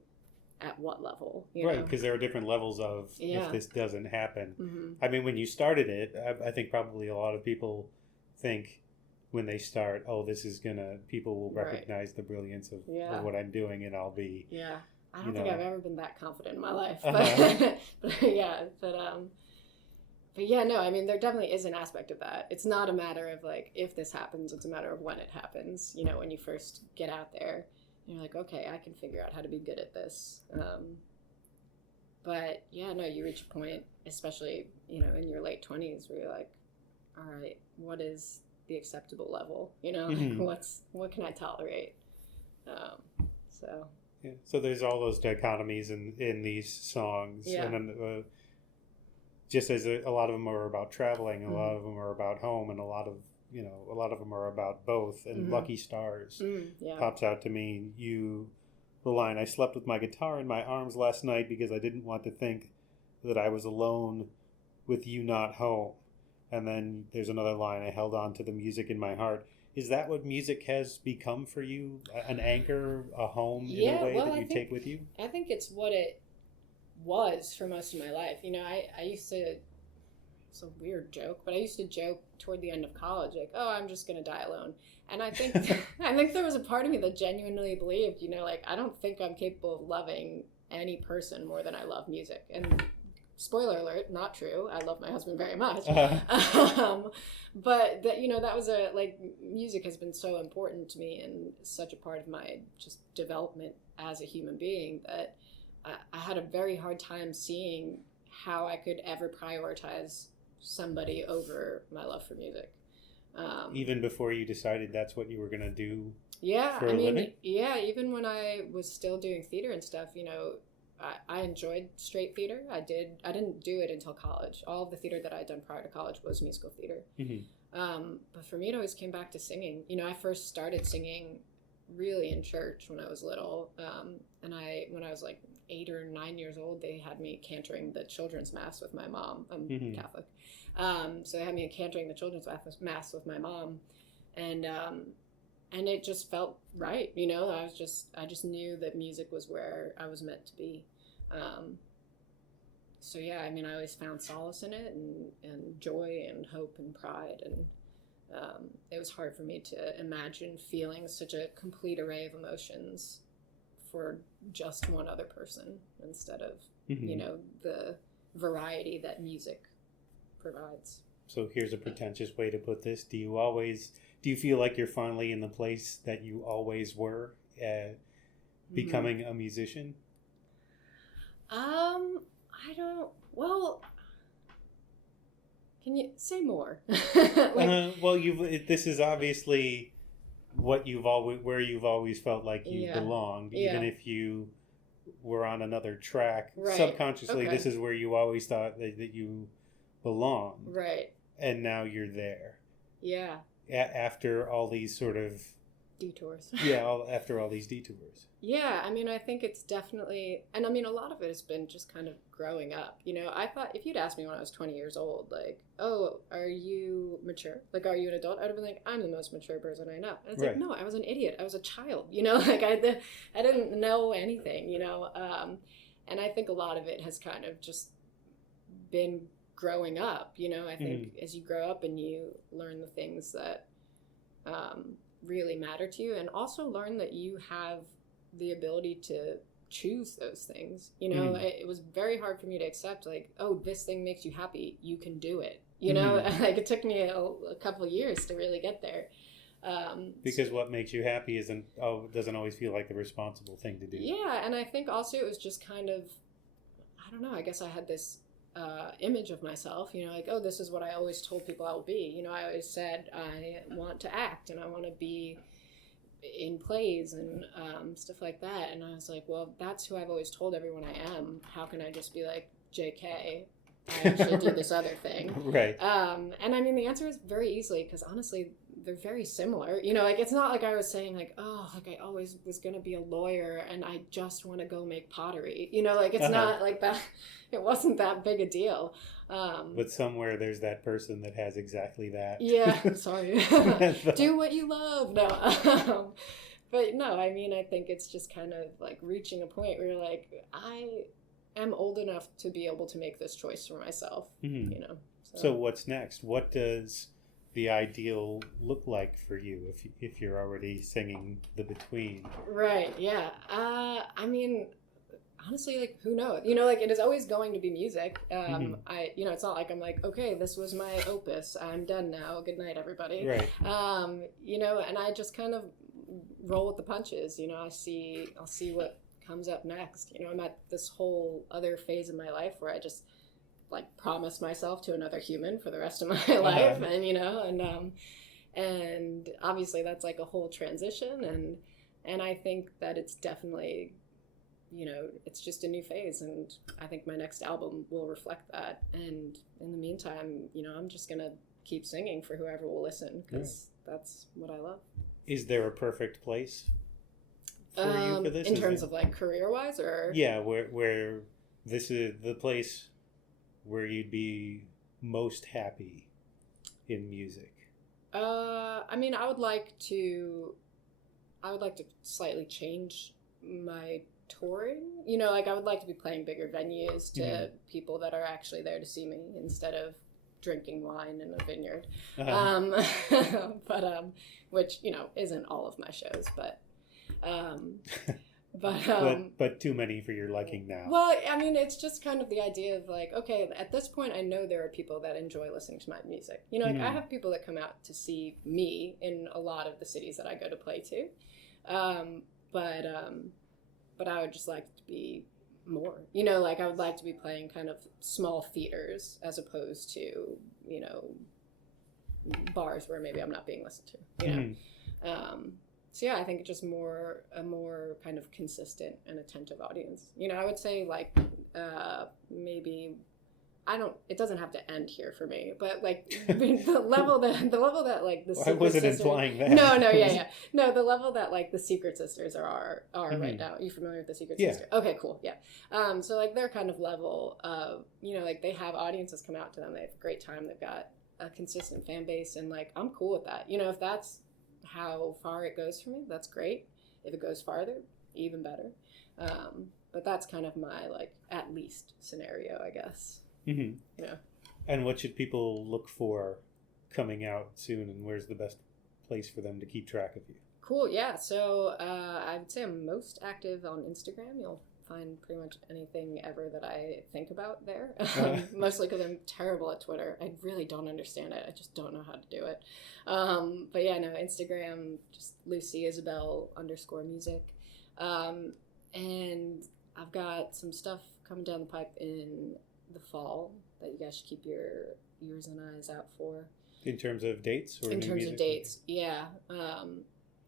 at what level, you know? Because there are different levels of if this doesn't happen. I mean, when you started it, I think probably a lot of people think when they start, oh, this is people will recognize the brilliance of what I'm doing and I'll be. Yeah. I don't think I've ever been that confident in my life. But, But yeah, no, I mean, there definitely is an aspect of that. It's not a matter of like, if this happens, it's a matter of when it happens. You know, when you first get out there, you're like, okay, I can figure out how to be good at this. But yeah, no, you reach a point, especially, you know, in your late 20s where you're like, all right, what is the acceptable level? You know, what can I tolerate? So there's all those dichotomies in these songs. Yeah. And then, just as a lot of them are about traveling, a lot of them are about home, and a lot of them are about both. And Lucky Stars pops out to me. The line, I slept with my guitar in my arms last night because I didn't want to think that I was alone with you not home. And then there's another line, I held on to the music in my heart. Is that what music has become for you? An anchor, a home in a way that you take with you? I think it's what it was for most of my life. You know, I used to, it's a weird joke, but I used to joke toward the end of college, like, oh, I'm just going to die alone. And I think there was a part of me that genuinely believed, you know, like, I don't think I'm capable of loving any person more than I love music. And spoiler alert, not true. I love my husband very much. But that, you know, that was music has been so important to me and such a part of my just development as a human being that I had a very hard time seeing how I could ever prioritize somebody over my love for music. Even before you decided that's what you were going to do? Yeah, I mean, even when I was still doing theater and stuff, you know, I enjoyed straight theater. I didn't do it until college. All of the theater that I had done prior to college was musical theater. But for me, it always came back to singing. You know, I first started singing really in church when I was little. And when I was like 8 or 9 years old, they had me cantering the children's mass with my mom. I'm Catholic. So they had me cantering the children's mass with my mom. And it just felt right. You know, I just knew that music was where I was meant to be. So yeah, I mean, I always found solace in it and joy and hope and pride. And it was hard for me to imagine feeling such a complete array of emotions for just one other person instead of, you know, the variety that music provides. So here's a pretentious way to put this. Do you feel like you're finally in the place that you always were becoming a musician? I don't, well, can you say more? Well, this is obviously where you've always felt like you belonged, even if you were on another track. Right. Subconsciously, this is where you always thought that you belong. Right. And now you're there. Yeah. After all these sort of detours. After all these detours. Yeah, I mean, I think it's definitely, and I mean, a lot of it has been just kind of growing up. You know, I thought if you'd asked me when I was 20 years old, like, oh, are you mature? Like, are you an adult? I'd have been like, I'm the most mature person I know. And it's like, no, I was an idiot. I was a child. You know, like I didn't know anything. You know, and I think a lot of it has kind of just been growing up. You know, I think as you grow up and you learn the things that really matter to you, and also learn that you have the ability to choose those things. You know, it was very hard for me to accept, like, oh, this thing makes you happy, you can do it. You know, like it took me a couple of years to really get there. Because what makes you happy doesn't always feel like the responsible thing to do. Yeah, and I think also it was just kind of, I don't know, I guess I had this image of myself, you know, like, oh, this is what I always told people I will be. You know, I always said I want to act and I want to be in plays and stuff like that. And I was like, well, that's who I've always told everyone I am. How can I just be like, JK, I actually do this other thing? Right. And I mean, the answer is very easily, because honestly, they're very similar. You know, like, it's not like I was saying like, oh, like I always was going to be a lawyer and I just want to go make pottery. You know, like it's not like that. It wasn't that big a deal. But somewhere there's that person that has exactly that. Yeah, sorry. Do what you love. No. But no, I mean, I think it's just kind of like reaching a point where you're like, I am old enough to be able to make this choice for myself, you know. So what's next? What does the ideal look like for you if you're already singing the between? Right, yeah. I mean, honestly, like, who knows? You know, like, it is always going to be music. You know, it's not like I'm like, okay, this was my opus, I'm done now, good night, everybody. Right. You know, and I just kind of roll with the punches. You know, I'll see what comes up next. You know, I'm at this whole other phase in my life where I just like promise myself to another human for the rest of my life, and you know, and obviously that's like a whole transition, and I think that it's definitely, you know, it's just a new phase, and I think my next album will reflect that. And in the meantime, you know, I'm just gonna keep singing for whoever will listen, because that's what I love. Is there a perfect place for you for this? In terms of like career-wise, or where this is the place where you'd be most happy in music? I mean, I would like to slightly change my touring. You know, like I would like to be playing bigger venues to people that are actually there to see me instead of drinking wine in a vineyard. But which, you know, isn't all of my shows, but but too many for your liking now. Well, I mean, it's just kind of the idea of like, okay, at this point, I know there are people that enjoy listening to my music. You know, like I have people that come out to see me in a lot of the cities that I go to play to, but I would just like to be more. You know, like I would like to be playing kind of small theaters as opposed to, you know, bars where maybe I'm not being listened to. You know. So yeah, I think just a more kind of consistent and attentive audience. You know, I would say like maybe it doesn't have to end here for me, but like the level that like the Secret I wasn't Sisters, implying that. No, the level that like the Secret Sisters are right now. Are you familiar with the Secret Sisters? Okay, cool. Yeah. So like their kind of level of, you know, like they have audiences come out to them. They have a great time. They've got a consistent fan base, and like I'm cool with that. You know, if that's how far it goes for me, that's great. If it goes farther, even better. But that's kind of my like at least scenario, I guess. Yeah. And what should people look for coming out soon, and where's the best place for them to keep track of you? Cool. Yeah. So I would say I'm most active on Instagram. You'll find pretty much anything ever that I think about there. Mostly because I'm terrible at Twitter. I really don't understand it. I just don't know how to do it. But yeah, no, Instagram, just Lucy Isabel _music. And I've got some stuff coming down the pipe in the fall that you guys should keep your ears and eyes out for. In terms of dates? Or in terms of dates, yeah.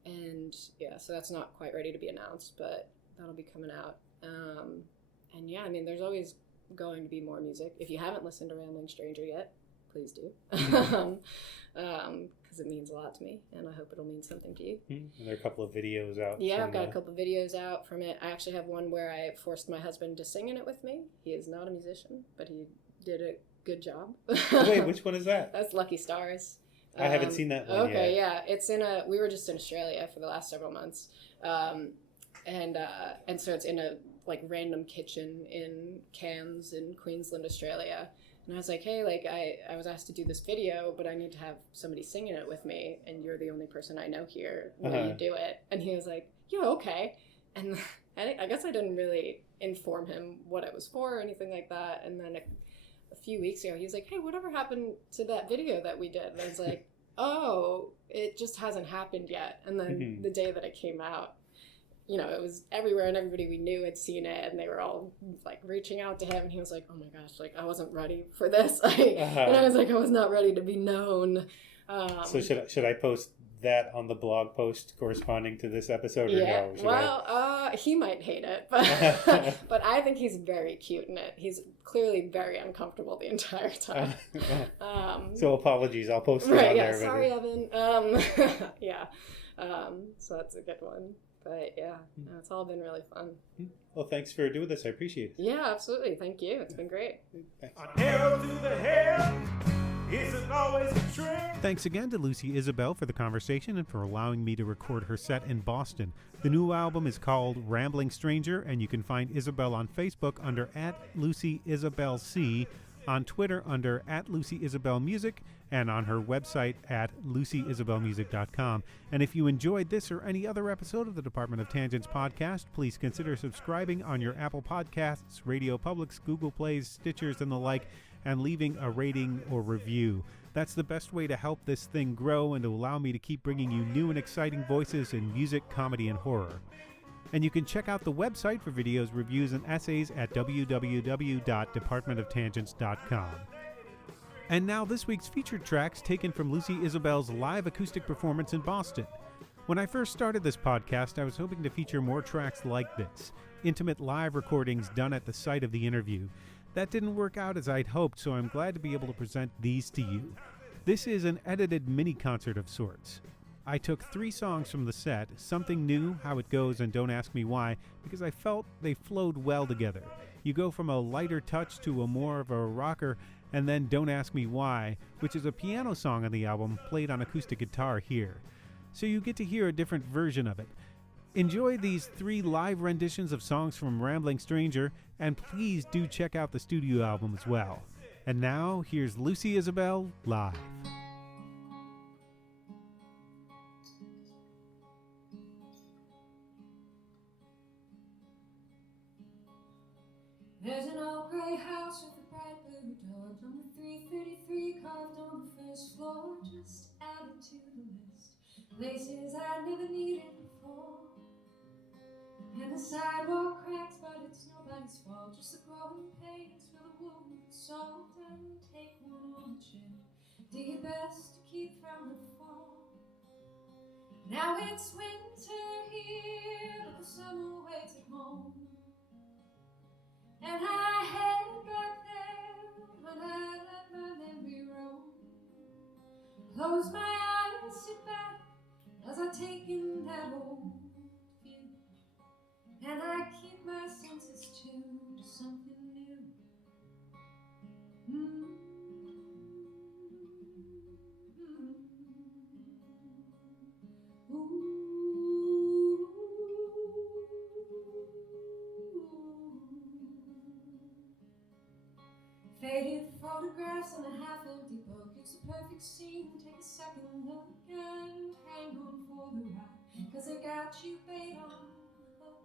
And yeah, so that's not quite ready to be announced, but that'll be coming out. And yeah, I mean, there's always going to be more music. If you haven't listened to Rambling Stranger yet, please do. Because it means a lot to me, and I hope it'll mean something to you. And there are a couple of videos out. Yeah, I've got a couple of videos out from it. I actually have one where I forced my husband to sing in it with me. He is not a musician, but he did a good job. Wait, which one is that? That's Lucky Stars. I haven't seen that one yet. Okay, yeah. It's we were just in Australia for the last several months. And so it's in a like random kitchen in Cairns in Queensland, Australia. And I was like, hey, like I was asked to do this video, but I need to have somebody singing it with me, and you're the only person I know here. Will you do it? And he was like, yeah, okay. And I guess I didn't really inform him what it was for or anything like that. And then a few weeks ago, he was like, hey, whatever happened to that video that we did? And I was like, oh, it just hasn't happened yet. And then the day that it came out, you know, it was everywhere, and everybody we knew had seen it, and they were all like reaching out to him, and he was like, oh my gosh, like I wasn't ready for this. And I was like, I was not ready to be known. So should I post that on the blog post corresponding to this episode, or yeah, no? Well, he might hate it, but but I think he's very cute in it. He's clearly very uncomfortable the entire time. So apologies, I'll post it right, on yeah, there. Sorry, Evan. Yeah, so that's a good one. But yeah, no, it's all been really fun. Well, thanks for doing this. I appreciate it. Yeah, absolutely. Thank you. It's been great. Thanks. An arrow to the head isn't always a trend. Thanks again to Lucy Isabel for the conversation and for allowing me to record her set in Boston. The new album is called Rambling Stranger, and you can find Isabel on Facebook under @LucyIsabelC, on Twitter under @LucyIsabelMusic, and on her website at lucyisabelmusic.com. And if you enjoyed this or any other episode of the Department of Tangents podcast, please consider subscribing on your Apple Podcasts, Radio Publics, Google Plays, Stitchers, and the like, and leaving a rating or review. That's the best way to help this thing grow and to allow me to keep bringing you new and exciting voices in music, comedy, and horror. And you can check out the website for videos, reviews, and essays at www.departmentoftangents.com. And now this week's featured tracks taken from Lucy Isabel's live acoustic performance in Boston. When I first started this podcast, I was hoping to feature more tracks like this, intimate live recordings done at the site of the interview. That didn't work out as I'd hoped, so I'm glad to be able to present these to you. This is an edited mini-concert of sorts. I took 3 songs from the set, Something New, How It Goes, and Don't Ask Me Why, because I felt they flowed well together. You go from a lighter touch to a more of a rocker, and then Don't Ask Me Why, which is a piano song on the album played on acoustic guitar here. So you get to hear a different version of it. Enjoy these 3 live renditions of songs from Rambling Stranger, and please do check out the studio album as well. And now, here's Lucy Isabel live. There's an old grey house with a bright blue door, number 333 carved on the first floor, just added to the list, places I never needed before. And the sidewalk cracks, but it's nobody's fault, just the growing pains with a wound with salt, and take one on the chin, do your best to keep from the fall. Now it's winter here, but the summer waits at home. And I head back there when I let my memory roam. Close my eyes, sit back as I take in that old view, and I keep my senses tuned to something new. Faded photographs in a half-empty book. It's the perfect scene. Take a second look and hang on for the ride, 'cause they got you bait on the hook.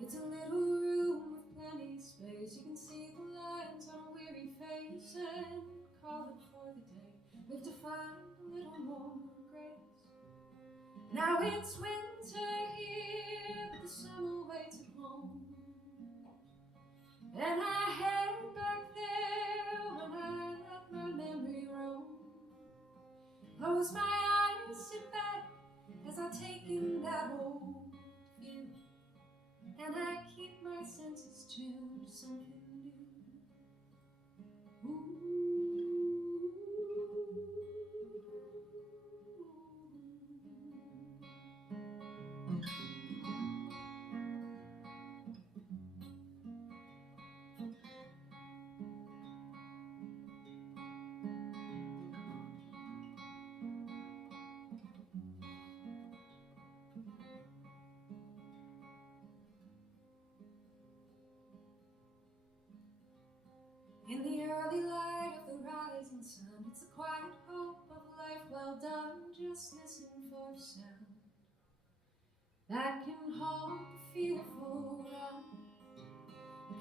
It's a little room with plenty of space. You can see the lines on a weary face and call it for the day. Live to find a little more grace. Now it's winter here, but the summer waits at home. And I head back there when I let my memory roam. Close my eyes, sit back as I take in that old view, and I keep my senses tuned to something new. sun. It's the quiet hope of a life well done. Just listen for the sound that can hold the fearful run.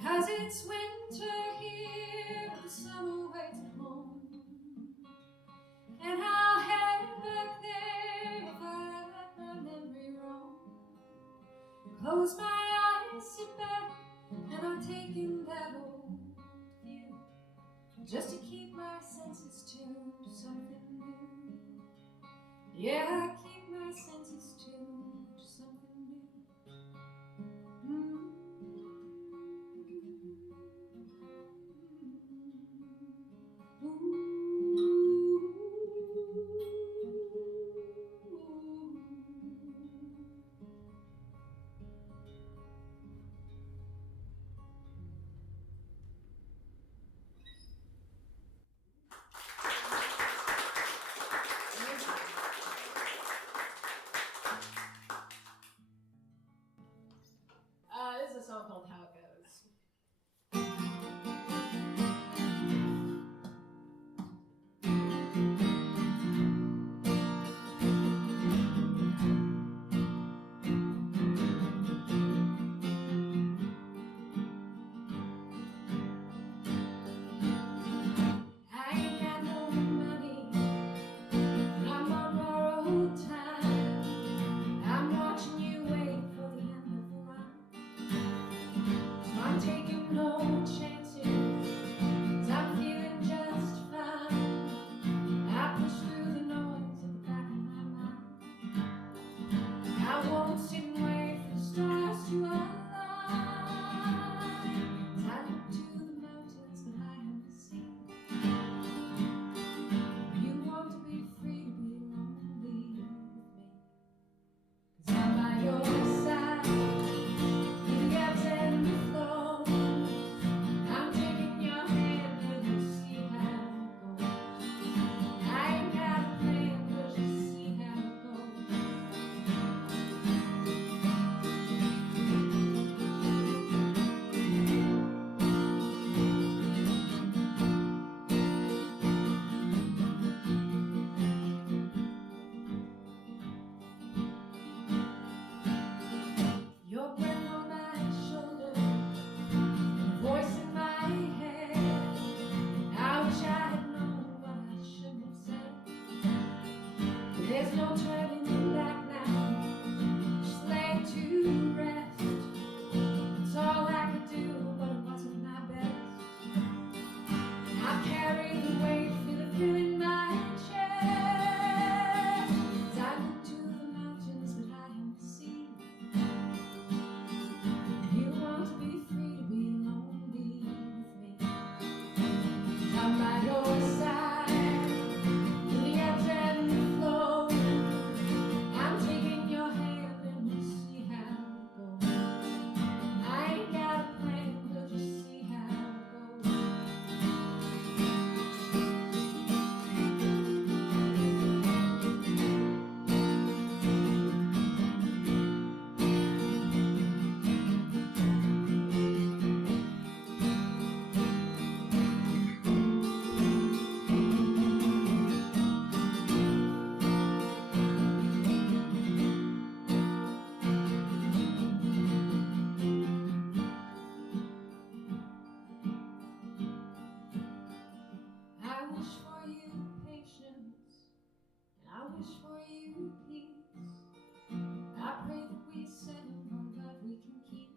Cause it's winter here, the summer waits at home. And I'll head back there if I let my memory roam. Close my eyes, sit back, and I'm taking that old view, just to keep my senses tuned to something new. Yeah, I keep my senses tuned to something new. This is a song called How It Goes. I ain't got no money, I'm on borrowed time. I'm watching you wait for the end of the line. So I'm taking no chances, 'cause I'm feeling just fine. I push through the noise at the back of my mind. I won't sit and wait for the stars to align. 'Cause I look to the mountains that I have seen. You want to be free to be lonely with me. 'Cause I'm by your side, through the ebbs and the flows. I'm taking your hand and we'll see how it goes. I ain't got a plan, we'll just see how it goes. Your breath on my shoulder, voice in my head. I wish I had known what I shouldn't have said. But there's no turning back now, just lay to rest. It's all I could do, but it wasn't my best. I carry the weight, feel it filling my chest. As I look to the mountains that I have seen. You want to be free to be lonely with me. I'm by your side, through the ebbs and the flows. I'm taking your hand and we'll see how it goes. I ain't got a plan, we'll just see how it goes. I wish for you patience, and I wish for you peace. I pray that we settle on what we can keep.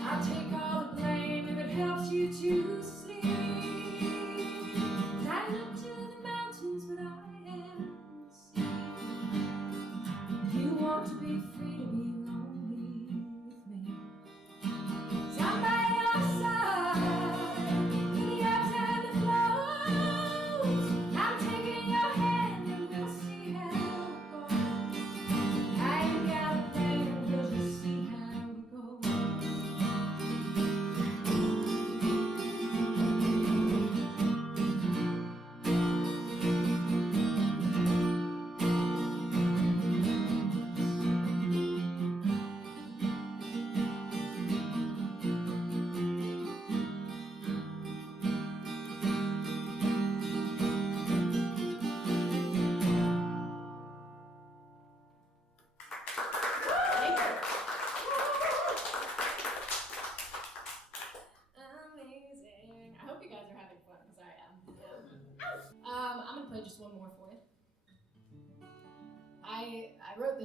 I'll take all the blame if it helps you to sleep. 'Cause I look to the mountains, but I am the sea. You want to be free to be lonely with me. 'Cause I'm by your side, through the ebbs and the flows. I'm taking your hand and we'll see how it goes. I ain't got a plan, we'll just see how it goes.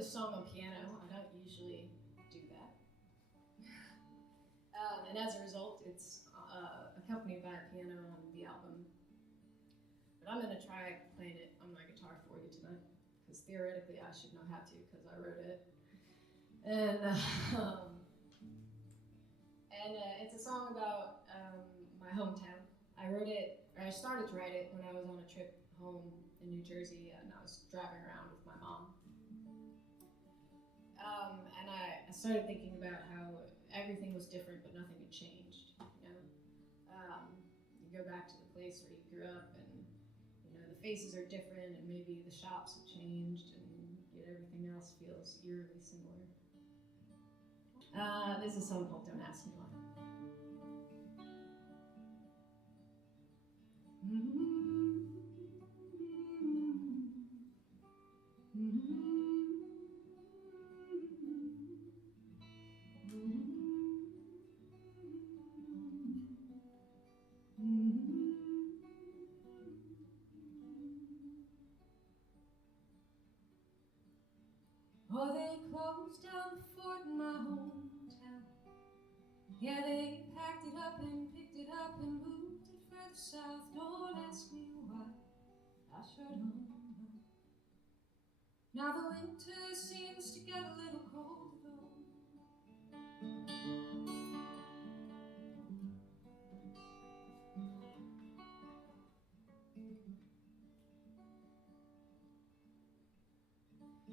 this song on piano. I don't usually do that. And as a result, it's accompanied by a piano on the album. But I'm going to try playing it on my guitar for you tonight, because theoretically I should know how to, because I wrote it. And it's a song about my hometown. I started to write it when I was on a trip home in New Jersey, and I was driving around with my mom. And I started thinking about how everything was different, but nothing had changed. You know, you go back to the place where you grew up, and you know the faces are different, and maybe the shops have changed, and yet everything else feels eerily similar. This is a song called "Don't Ask Me Why." Oh, they closed down the fort in my hometown. Yeah, they packed it up and picked it up and moved it further south. Don't ask me why, I sure don't know. Now the winter seems to get a little cold though.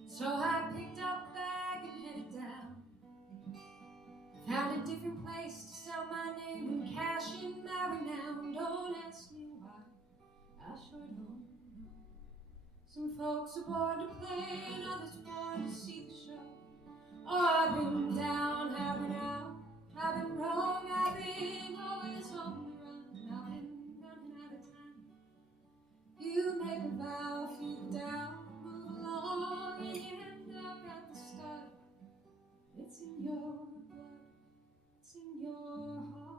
So I picked up a bag and headed down. Found a different place to sell my name and cash in my renown. Don't ask me why, I sure don't know. Some folks are born to play and others born to see the show. Oh, I've been down, I've been out, I've been wrong, I've been always on the run. I've been running out of time. You make a vow, feel down, move along, and you end up at the start. It's in your blood, it's in your heart.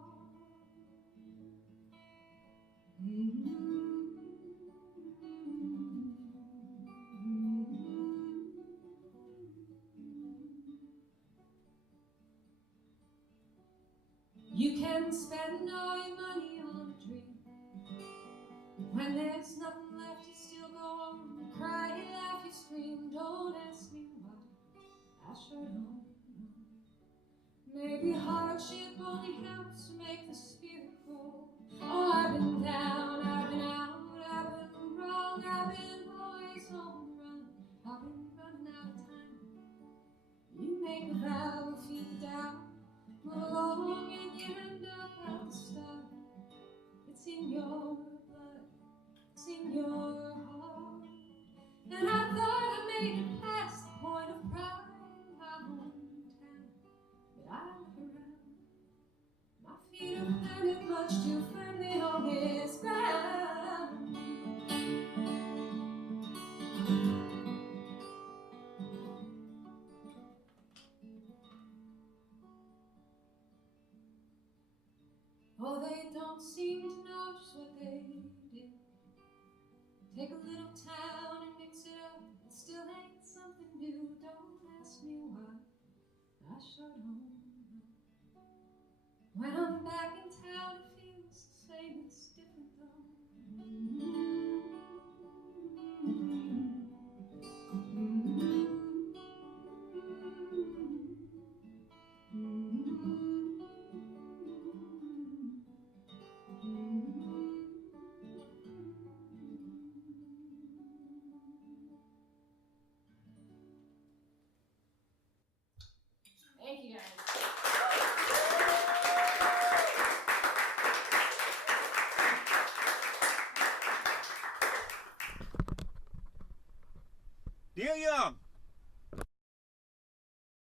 You can spend all your money on a dream. When there's nothing left, you still go on. You cry, you laugh, you scream. Don't ask me why, I sure don't know. Maybe hardship only helps to make the spirit grow. Oh, I've been down, I've been out, I've been wrong, I've been always on the run. I've been running out of time. You make a vow, feel down, move along, and you end up at the start. It's in your blood, it's in your heart. And I thought I made it past the point of pride in my hometown, but I look around, my feet are planted much too firmly on this ground. Oh, they don't seem to know just what they did. Take a little town and mix it up, it still ain't something new. Don't ask me why, I sure don't know. When I'm back in town, it feels the same, it's different though. Thank you guys. Neil Young.